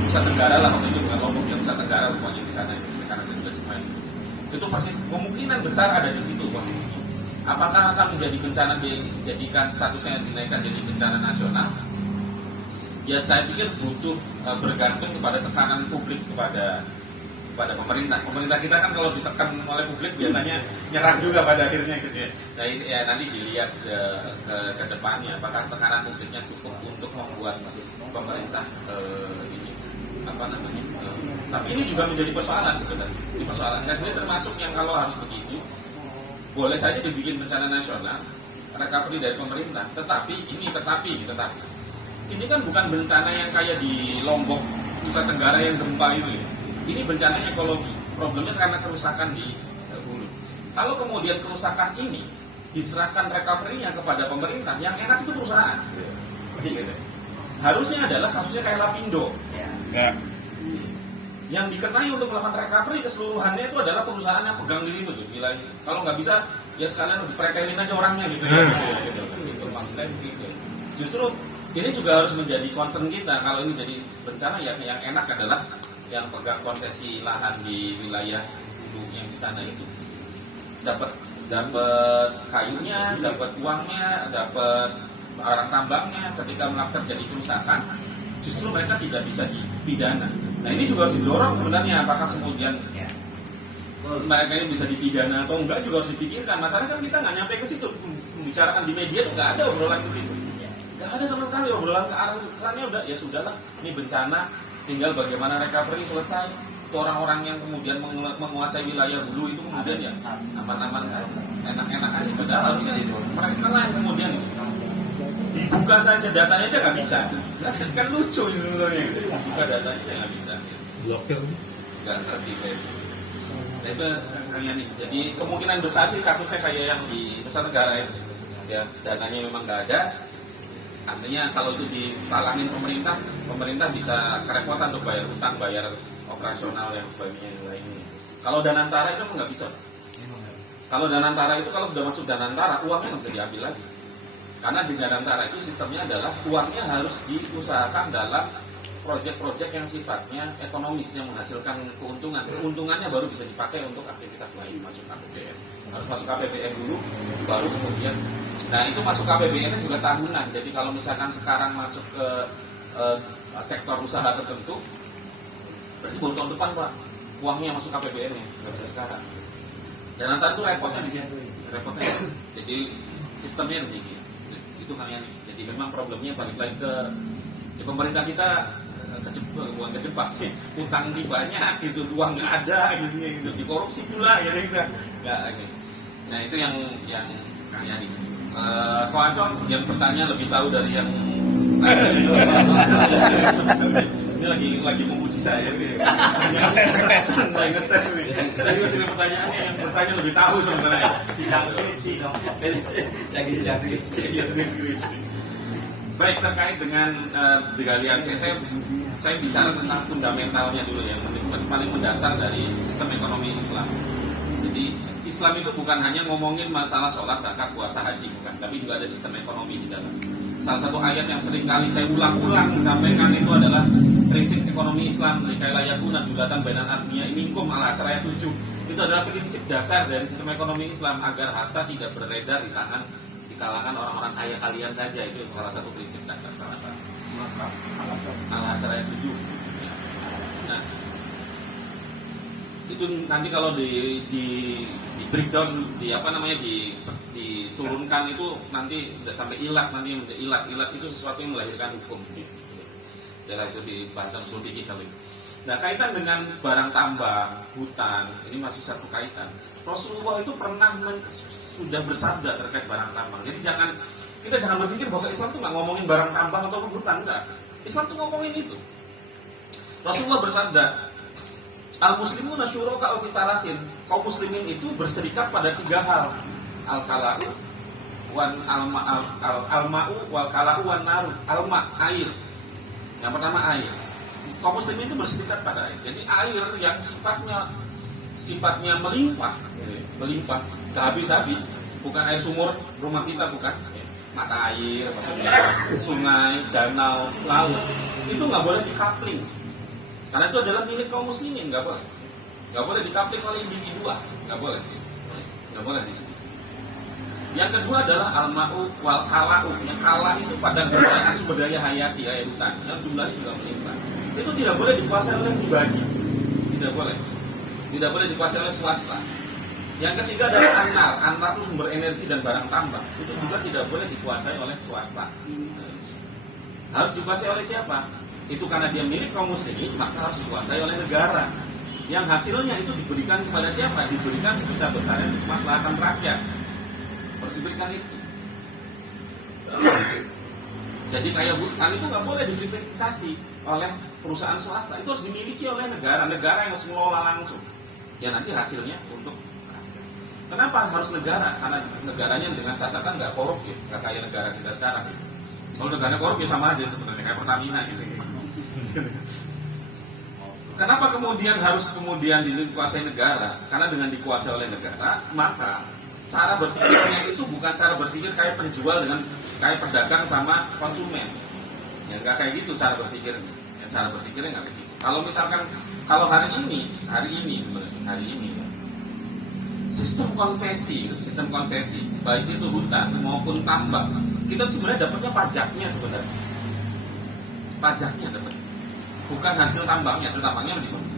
Nusa Tenggara lah waktu itu, bukan Lombok ya, Nusa Tenggara pokoknya di sana karena saya sudah cuma itu persis kemungkinan besar ada di situ posisinya. Apakah akan menjadi bencana dijadikan statusnya dinaikkan jadi bencana nasional? Ya saya pikir butuh bergantung kepada tekanan publik kepada pemerintah. Pemerintah kita kan kalau ditekan oleh publik biasanya nyerah juga pada akhirnya gitu ya. Nah ini ya nanti dilihat ke depannya apakah tekanan publiknya cukup untuk membuat pemerintah ini apa namanya. Tapi ini juga menjadi persoalan sebenarnya. Ini persoalan saya sendiri termasuk yang kalau harus begitu boleh saja dibikin bencana nasional, recovery dari pemerintah. Tetapi ini kan bukan bencana yang kayak di Lombok, Nusa Tenggara yang gempa itu ya. Ini bencana ekologi, problemnya karena kerusakan di hulu. Kalau kemudian kerusakan ini diserahkan recovery-nya kepada pemerintah, yang enak itu perusahaan. Harusnya adalah kasusnya kayak Lapindo. Yang dikenai untuk melakukan recovery keseluruhannya itu adalah perusahaan yang pegang di situ. Kalau nggak bisa, ya sekalian dipretelin aja orangnya gitu ya. Gitu. Maksud saya begitu. Justru ini juga harus menjadi concern kita. Kalau ini jadi bencana, ya yang enak adalah yang pegang konsesi lahan di wilayah hulu yang di sana itu dapat kayunya, dapat uangnya, dapat barang tambangnya. Ketika terjadi kerusakan, justru mereka tidak bisa dipidana. Nah ini juga harus didorong sebenarnya, apakah kemudian mereka ini bisa dipidana atau enggak juga harus dipikirkan. Masalahnya kan kita nggak nyampe ke situ, membicarakan di media tuh nggak ada obrolan ke situ, nggak ada sama sekali obrolan ke arah kesannya. Udah ya sudahlah, ini bencana. Tinggal bagaimana recovery selesai. Orang-orang yang kemudian menguasai wilayah hulu itu kemudian ya aman-aman, enak-enak aja. Padahal harusnya mereka lah yang kemudian dibuka saja datanya aja nggak bisa. Kan lucu sebenarnya. Buka datanya aja nggak bisa. Blokir. Nggak ngerti saya. Nah, itu kalian nih. Jadi kemungkinan besar sih kasusnya kayak yang di Nusa Tenggara itu. Ya dananya memang nggak ada. Artinya kalau itu ditalangin pemerintah bisa kerepotan untuk bayar utang, bayar operasional yang sebagainya yang lainnya. Kalau Danantara itu nggak bisa. Kalau Danantara itu kalau sudah masuk Danantara, uangnya nggak bisa diambil lagi. Karena di Danantara itu sistemnya adalah uangnya harus diusahakan dalam proyek-proyek yang sifatnya ekonomis yang menghasilkan keuntungan. Keuntungannya baru bisa dipakai untuk aktivitas lain, masuk APBN. Harus masuk APBN dulu, baru kemudian. Nah itu masuk APBN juga tahunan. Jadi kalau misalkan sekarang masuk ke sektor usaha tertentu, berarti baru tahun depan Pak uangnya masuk APBN-nya, nggak bisa sekarang. Dan nanti itu repotnya di sini, repotnya. Jadi sistemnya begini. Itu kalian. Jadi memang problemnya balik lagi ke pemerintah kita bukan kejebak sih, utang banyak gitu, uang nggak ada gitu, dikorupsi pula gitu. Nggak gitu. Nah itu yang kalian ini. Koacon yang bertanya lebih tahu dari yang ini lagi memuji saya ngetes nih. Serius ini pertanyaannya, yang bertanya lebih tahu sebenarnya. Lagi sidang skripsi. Baik, terkait dengan digalian saya bicara tentang fundamentalnya dulu ya, paling mendasar dari sistem ekonomi Islam. Jadi Islam itu bukan hanya ngomongin masalah sholat, zakat, puasa, haji, bukan, tapi juga ada sistem ekonomi di dalam. Salah satu ayat yang sering kali saya ulang-ulang sampaikan itu adalah prinsip ekonomi Islam, likai layakuna dulatan bainan agniya minkum al-asr ayat 7. Itu adalah prinsip dasar dari sistem ekonomi Islam agar harta tidak beredar di kalangan orang-orang kaya kalian saja. Itu salah satu prinsip dasar, salah satu. Al-asr ayat 7. Nah, itu nanti kalau di breakdown diturunkan itu nanti udah sampai ilat, nanti ilat itu sesuatu yang melahirkan hukum. Istilah itu di bahasa usul fikih kali. Nah, kaitan dengan barang tambang, hutan, ini masih satu kaitan. Rasulullah itu pernah sudah bersabda terkait barang tambang. Jadi kita jangan berpikir bahwa Islam itu nggak ngomongin barang tambang atau hutan, enggak. Islam itu ngomongin itu. Rasulullah bersabda, al-muslimuna syuraka fi thalathin. Kaum muslimin itu berserikat pada 3 hal. Al-kala'u wan al-ma'u wal kala'u wan naru. Al-ma, air. Yang pertama air. Kaum muslimin itu berserikat pada air. Jadi air yang sifatnya melimpah, tak habis-habis. Bukan air sumur rumah kita, bukan. Mata air, maksudnya sungai, danau, laut. Itu nggak boleh di-coupling. Karena itu adalah milik kaum muslimin, nggak boleh. Nggak boleh di-coupling oleh individual, nggak boleh di sini. Yang kedua adalah al-ma'u wal kala'u. Yang kala itu pada keberadaan sumber daya hayati, air hutan, yang jumlahnya juga melimpah. Itu tidak boleh dikuasai oleh pribadi, tidak boleh dikuasai oleh swasta. Yang ketiga adalah antar itu sumber energi dan barang tambang. Itu juga tidak boleh dikuasai oleh swasta. Harus dikuasai oleh siapa? Itu karena dia milik kaum muslimin, maka harus dikuasai oleh negara. Yang hasilnya itu diberikan kepada siapa? Diberikan sebesar-besarnya untuk kemaslahatan rakyat. Harus diberikan itu. Jadi kayak hutan itu nggak boleh diprivatisasi oleh perusahaan swasta. Itu harus dimiliki oleh negara yang harus mengelola langsung. Ya nanti hasilnya untuk rakyat. Kenapa harus negara? Karena negaranya dengan catatan nggak korup, ya, nggak kayak negara kita sekarang. Kalau negara korup ya sama aja sebenarnya kayak Pertamina gitu. Kenapa kemudian harus dikuasai negara? Karena dengan dikuasai oleh negara, maka cara berpikirnya itu bukan cara berpikir kayak penjual dengan kayak pedagang sama konsumen. Ya nggak kayak gitu cara berpikirnya. Ya, cara berpikirnya nggak begitu. Kalau misalkan hari ini sistem konsesi baik itu hutan maupun tambang, kita sebenarnya dapatnya pajaknya sebenarnya. Pajaknya dapat. Bukan hasil tambangnya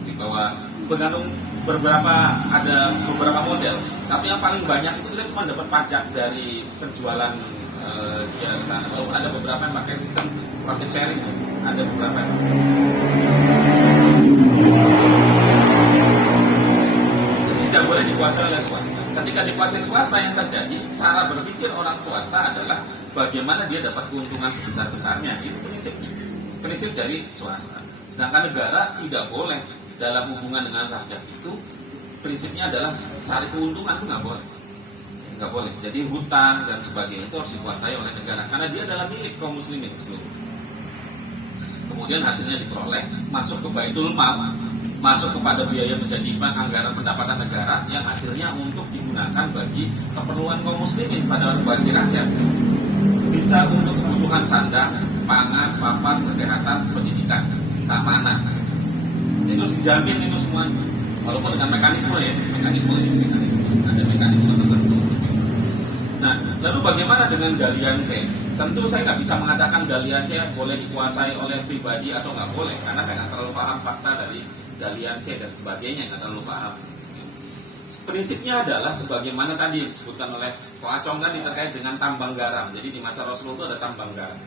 di bawah bergantung ada beberapa model. Tapi yang paling banyak itu kita cuma dapat pajak dari penjualan di sana. Walaupun ada beberapa yang pakai sistem profit sharing, ada beberapa yang tidak boleh dikuasai oleh swasta. Ketika dikuasai swasta, yang terjadi cara berpikir orang swasta adalah bagaimana dia dapat keuntungan sebesar-besarnya. Itu prinsip dari swasta. Sedangkan negara tidak boleh dalam hubungan dengan rakyat itu prinsipnya adalah cari keuntungan, itu nggak boleh. Jadi hutan dan sebagainya itu harus dikuasai oleh negara karena dia adalah milik kaum muslimin seluruh. Kemudian hasilnya diperoleh masuk ke Baitul Mal, masuk kepada biaya menjadi anggaran pendapatan negara yang hasilnya untuk digunakan bagi keperluan kaum muslimin pada bagi rakyat. Bisa untuk kebutuhan sandang, pangan, papan, kesehatan, pendidikan, keamanan. Itu harus dijamin itu semua. Walaupun dengan mekanisme ada mekanisme tertentu. Nah, lalu bagaimana dengan galian C? Tentu saya nggak bisa mengatakan galian C boleh dikuasai oleh pribadi atau nggak boleh, karena saya nggak terlalu paham fakta dari galian C dan sebagainya, nggak terlalu paham. Prinsipnya adalah sebagaimana tadi disebutkan oleh Pak Acong tadi terkait dengan tambang garam. Jadi di masa Rasulullah itu ada tambang garam.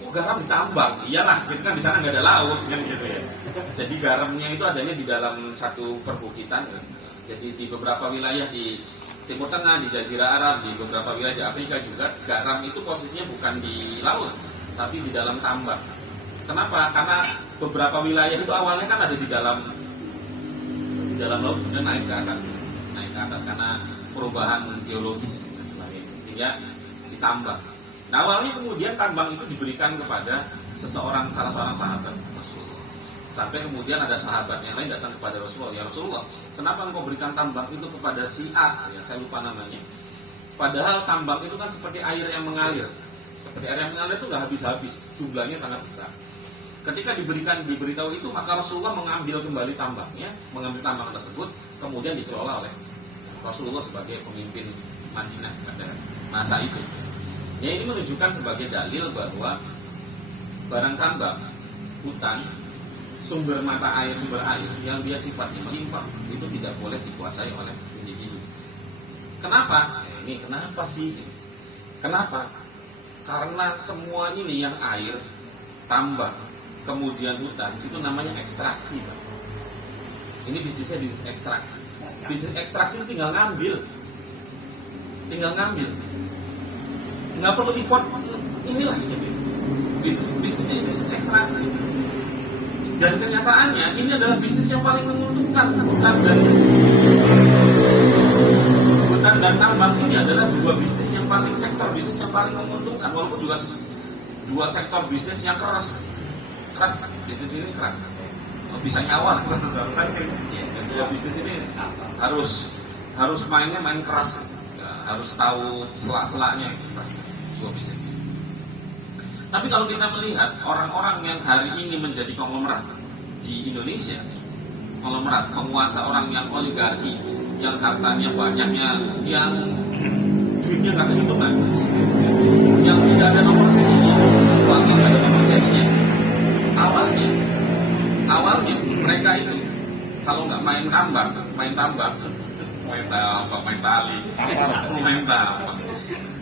Oh, garam ditambang, iyalah, itu kan di sana nggak ada laut, kan gitu ya. Jadi garamnya itu adanya di dalam satu perbukitan. Jadi di beberapa wilayah di Timur Tengah, di Jazirah Arab, di beberapa wilayah di Afrika juga garam itu posisinya bukan di laut, tapi di dalam tambang. Kenapa? Karena beberapa wilayah itu awalnya kan ada di dalam laut, kemudian naik ke atas karena perubahan geologis dan sebagainya, sehingga ditambang. Nah, awalnya kemudian tambang itu diberikan kepada salah seorang sahabat Rasulullah. Sampai kemudian ada sahabat yang lain datang kepada Rasulullah, ya Rasulullah, kenapa engkau berikan tambang itu kepada si A? Ya, saya lupa namanya. Padahal tambang itu kan seperti air yang mengalir. Seperti air yang mengalir itu nggak habis-habis, jumlahnya sangat besar. Ketika diberitahu itu, maka Rasulullah mengambil kembali tambangnya, mengambil tambang tersebut, kemudian dikelola oleh Rasulullah sebagai pemimpin Madinah pada masa itu. Ya, ini menunjukkan sebagai dalil bahwa barang tambang, hutan, sumber air yang dia sifatnya melimpah itu tidak boleh dikuasai oleh individu. Kenapa? Ini kenapa sih? Kenapa? Karena semua ini yang air, tambang, kemudian hutan, itu namanya ekstraksi, Pak. Ini bisnisnya bisnis ekstraksi. Bisnis ekstraksi itu tinggal ngambil, nggak perlu import. Inilah bisnisnya bisnis ekstraksi. Dan kenyataannya ini adalah bisnis yang paling menguntungkan. Hutan dan tambang ini adalah sektor bisnis yang paling menguntungkan, walaupun juga dua sektor bisnis yang keras. Bisnis ini keras, bisa nyawa. Dua bisnis ini harus main keras, harus tahu selak-selaknya keras. Dua bisnis. Tapi kalau kita melihat orang-orang yang hari ini menjadi konglomerat di Indonesia, konglomerat, penguasa, orang yang oligarki, yang hartanya banyaknya, yang duitnya nggak kehitungan, yang tidak ada nomor serinya, uangnya nggak ada nomor serinya. Awalnya mereka itu kalau nggak main tambang, main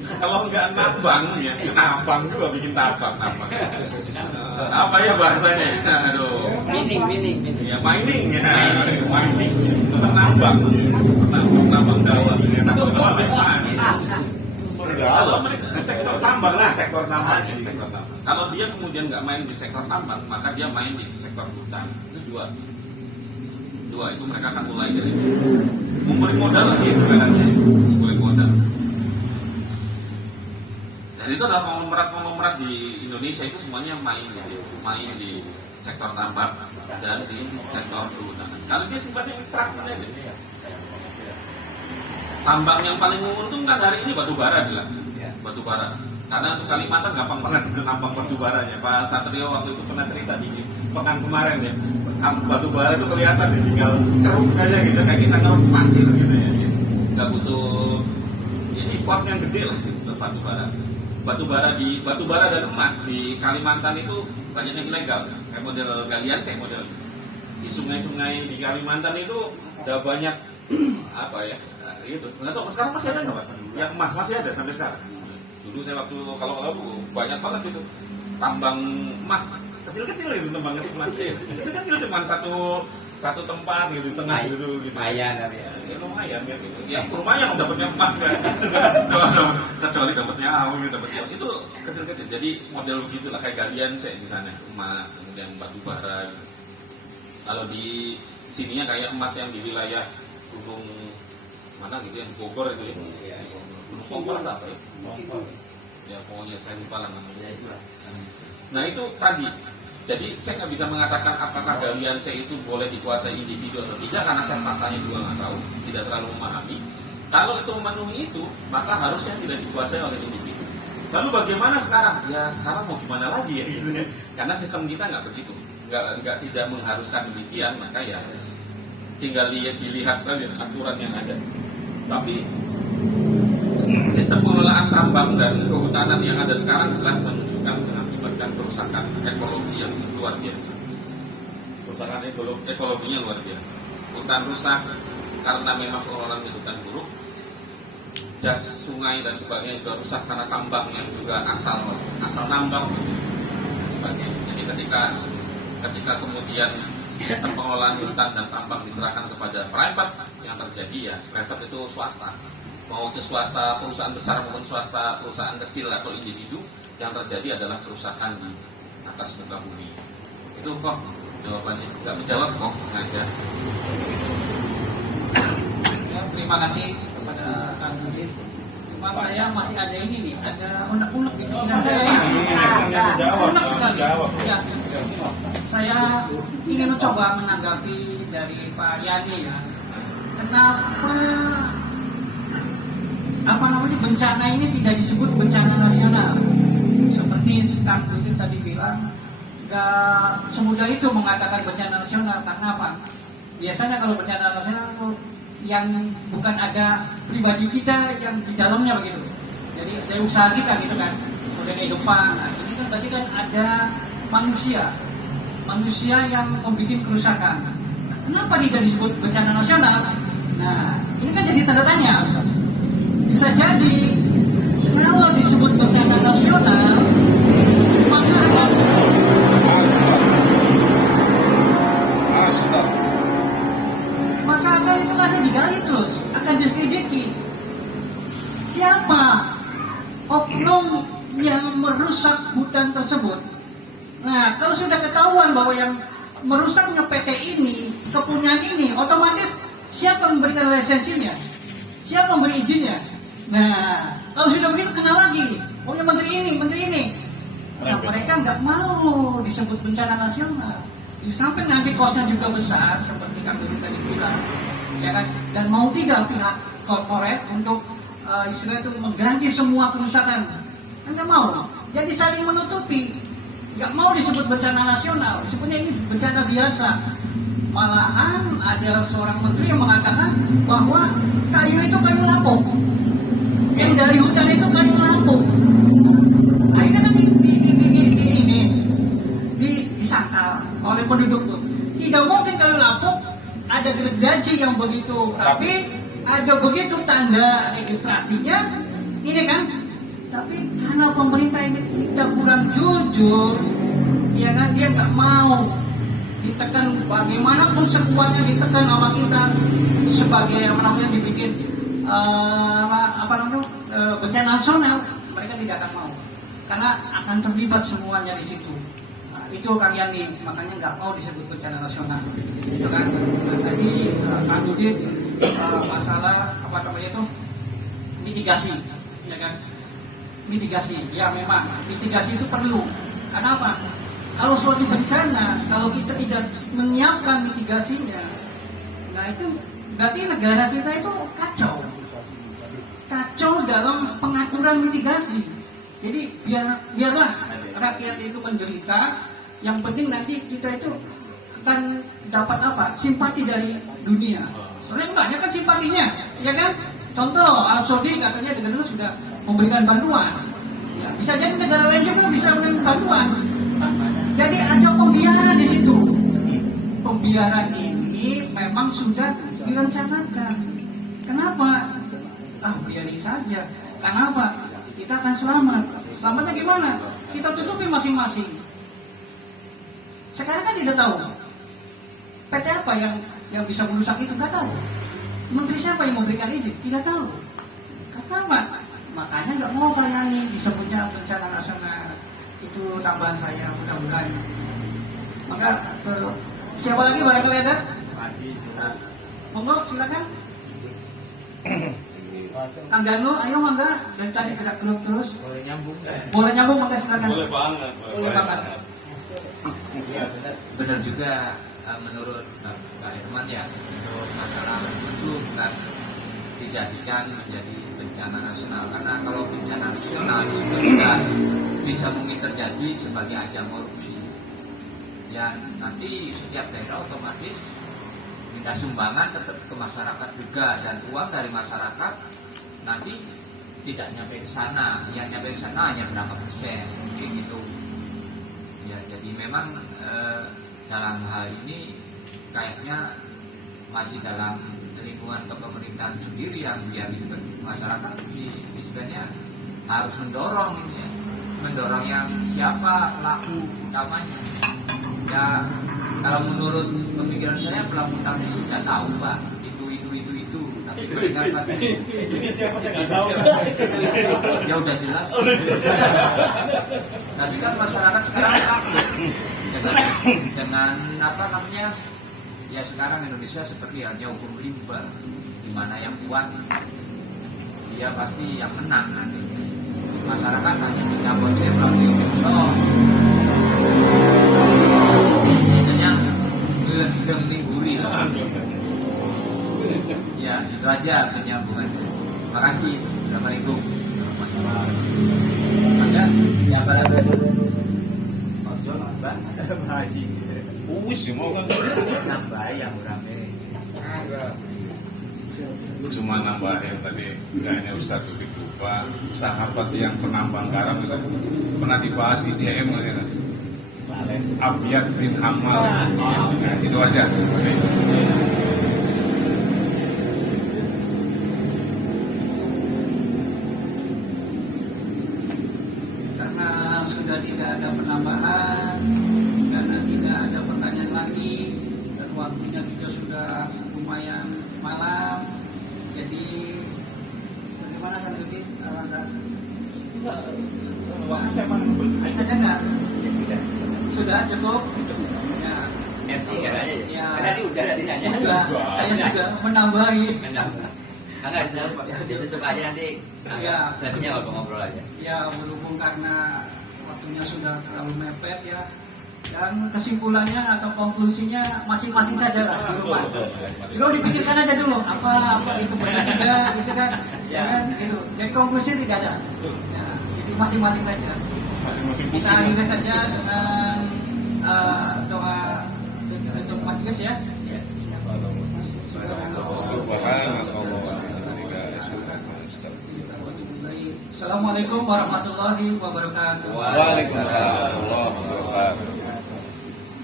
kalau nggak nambang ya, nambang juga bikin tambang. Apa ya bahasanya? Aduh, Mining. ya mining. Tetap nambang dalam. Sektor tambang. Kalau dia kemudian nggak main di sektor tambang, maka dia main di sektor hutan. Itu dua itu mereka akan mulai dari situ. Ngumpulin modal lagi sebenarnya, ngumpulin modal. Dan itu adalah konglomerat di Indonesia itu semuanya main di sektor tambang dan di sektor perhutanan. Kalau dia sifatnya ekstraksi aja. Tambang yang paling menguntungkan hari ini batu bara jelas. Batu bara. Karena untuk Kalimantan gampang banget itu nambang batu baranya. Pak Satrio waktu itu pernah cerita di pekan kemarin ya. Batu bara itu kelihatan ya, tinggal keruk aja gitu, kayak kita ngeruk pasir gitu ya. Nggak butuh ini pot yang gede lah untuk batu bara. Batu bara dan emas di Kalimantan itu banyak yang ilegal. Kayak model galian, model di sungai-sungai di Kalimantan itu udah banyak apa ya? Gitu. Nggak tahu sekarang masih ada nggak Pak? Yang emas masih ada sampai sekarang. Dulu saya waktu kalau banyak banget itu tambang emas kecil-kecil itu tambang emas kecil cuma satu tempat gitu di tengah gitu. Lumayan tapi ya. Ya, lumayan ya gitu. Ya lumayan dapatnya emas kan. Kecuali dapatnya gitu dapatnya itu kecil-kecil. Jadi model begitulah kayak galian di sana emas kemudian batu bara. Kalau di sininya kayak emas yang di wilayah gunung mana gitu yang Bogor itu ya. Gunung Bogor apa ya? Ya pokoknya saya lupa lah namanya itu. Nah itu tadi. Jadi saya nggak bisa mengatakan apakah galian C itu boleh dikuasai individu atau tidak karena saya faktanya juga nggak tahu, tidak terlalu memahami. Kalau itu memenuhi itu, maka harusnya tidak dikuasai oleh individu. Lalu bagaimana sekarang? Ya sekarang mau gimana lagi ya gitu ya? Karena sistem kita nggak begitu, nggak tidak mengharuskan demikian, maka ya tinggal dilihat saja aturan yang ada. Tapi sistem pengelolaan tambang dan kehutanan yang ada sekarang jelas menunjukkan mengakibatkan kerusakan ekologi yang luar biasa. Kerusakan ekologinya luar biasa. Hutan rusak karena memang pengelolaan hutan buruk. Das sungai dan sebagainya juga rusak karena tambang yang juga asal nambang dan sebagainya. Jadi ketika kemudian sistem pengelolaan hutan dan tambang diserahkan kepada private, yang terjadi ya private itu swasta. Mau itu swasta perusahaan besar maupun swasta perusahaan kecil atau individu, yang terjadi adalah kerusakan di atas muka bumi. Itu kok jawabannya. Nggak menjawab kok sengaja. Ya, terima kasih kepada Kang Nudin. Cuma saya masih ada ini nih, ada unek-unek di pikiran saya ini. Unek sekali. Ya. Saya ingin mencoba menanggapi dari Pak Yani ya. Kenapa bencana ini tidak disebut bencana nasional? Seperti Kang Nudin tadi bilang, nggak semudah itu mengatakan bencana nasional. Karena apa? Biasanya kalau bencana nasional yang bukan ada pribadi kita yang di dalamnya begitu. Jadi ada usaha kita gitu kan, kemudian kehidupan. Nah, ini kan berarti kan ada manusia yang membuat kerusakan. Nah, kenapa tidak disebut bencana nasional? Nah, ini kan jadi tanda tanya. Bisa jadi kalau disebut bencana nasional, maka merusak hutan tersebut. Nah, kalau sudah ketahuan bahwa yang merusaknya PT ini, kepunyaan ini, otomatis siapa memberikan lisensinya? Siapa memberi izinnya? Nah, kalau sudah begitu kena lagi. Pokoknya menteri ini. Nah, mereka nggak mau disebut bencana nasional. Sampai nanti kosnya juga besar, seperti Kang Dodi tadi bilang, ya kan? Dan mau tidak pihak korporat untuk istilah itu mengganti semua kerusakan? Nggak mau. Jadi saling menutupi. Nggak mau disebut bencana nasional, disebutnya ini bencana biasa. Malahan ada seorang menteri yang mengatakan bahwa kayu itu kayu lapuk, yang dari hutan itu kayu lapuk. Nah ini kan disangkal oleh penduduk tuh. Tidak mungkin kayu lapuk ada gergaji yang begitu rapi, ada begitu tanda registrasinya, ini kan. Tapi karena pemerintah ini tidak kurang jujur, ya kan, dia nggak mau ditekan bagaimanapun sekuatnya ditekan sama kita sebagai yang namanya dibikin bencana nasional, mereka tidak akan mau karena akan terlibat semuanya di situ. Nah, itu Kang Yani, makanya nggak mau disebut bencana nasional, itu kan. Nah, tadi Kang Dudi masalah apa namanya itu mitigasi, ya kan. Mitigasi, ya memang mitigasi itu perlu. Kenapa? Kalau suatu bencana, kalau kita tidak menyiapkan mitigasinya, nah itu berarti negara kita itu kacau dalam pengaturan mitigasi. Jadi biarlah rakyat itu menderita, yang penting nanti kita itu akan dapat apa? Simpati dari dunia. Soalnya banyak kan simpatinya, ya kan? Contoh Arab Saudi katanya dengan itu sudah memberikan bantuan. Ya, bisa jadi negara lain juga bisa memberikan bantuan. Jadi ada pembiaran di situ. Pembiaran ini memang sudah direncanakan. Kenapa? Biarin saja. Kenapa? Kita akan selamat. Selamatnya gimana? Kita tutupi masing-masing. Sekarang kan tidak tahu. PT apa yang bisa merusak itu? Tidak tahu. Menteri siapa yang memberikan izin? Tidak tahu. Kenapa? Makanya nggak mau melayani, disebutnya bencana nasional. Itu tambahan saya, mudah-mudahan. Maka siapa lagi barangkali ada? Monggo silakan. Kang Danu, ayo mangga. Dari tadi gerak terus. Boleh nyambung kan? Boleh nyambung, mangga silakan. Boleh banget. Boleh banget. Benar juga menurut Pak Herman ya, untuk masalah itu bukan dijadikan menjadi bencana nasional, karena kalau bencana nasional itu juga bisa mungkin terjadi sebagai ajang korupsi yang nanti setiap daerah otomatis minta sumbangan tetap ke masyarakat juga, dan uang dari masyarakat nanti tidak nyampe ke sana, yang nyampe ke sana hanya berapa persen mungkin gitu ya. Jadi memang dalam hal ini kayaknya masih dalam lingkungan kepemerintahan sendiri yang biar masyarakat sebenarnya harus mendorong yang siapa pelaku utamanya. Ya kalau menurut pemikiran saya pelaku utamanya sudah tahu Pak, itu tapi kan pasti Siapa saya nggak tahu. ya udah jelas. Tapi kan masyarakat sekarang takut dengan apa namanya, ya sekarang Indonesia seperti halnya hukum rimba, di mana yang kuat dia pasti yang menang nanti. Masyarakat hanya bisa boleh melalui besok. Biasanya gelem limburi. Ya itu aja penyambungan. Terima kasih. Assalamualaikum. Ada yang ada ojo nambah haji. Uwis sih mau kan. Nambah yang rame. Cuma nambah yang tadi kayaknya Ustaz Dudi lupa, sahabat yang penambang garam itu pernah dibahas di ICM gitu. Abiyad bin Hamal. Nah, itu aja. Karena sudah tidak ada penambahan, karena tidak ada pertanyaan lagi, dan waktunya juga sudah lumayan malam. Jadi bagaimana kan Dudi? Saya sudah cukup. Ya, MC kan aja ya. Ya. Karena ini udah tadi nanya. sudah, saya sudah menambahi. Enggak, ditutup aja nanti. Ya. Selanjutnya ngobrol aja. Ya, berhubung karena waktunya sudah terlalu mepet ya. Dan kesimpulannya atau konklusinya masing-masing saja lah di rumah. Lo dipikirkan aja dulu apa itu benar tidak gitu kan, ya kan gitu. Jadi konklusi tidak ada. Ya, jadi masing-masing saja. Kita akhiri saja dengan doa untuk majelis ya. Assalamualaikum warahmatullahi wabarakatuh. Waalaikumsalam warahmatullahi wabarakatuh.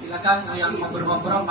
Silakan yang mau ngobrol-ngobrol.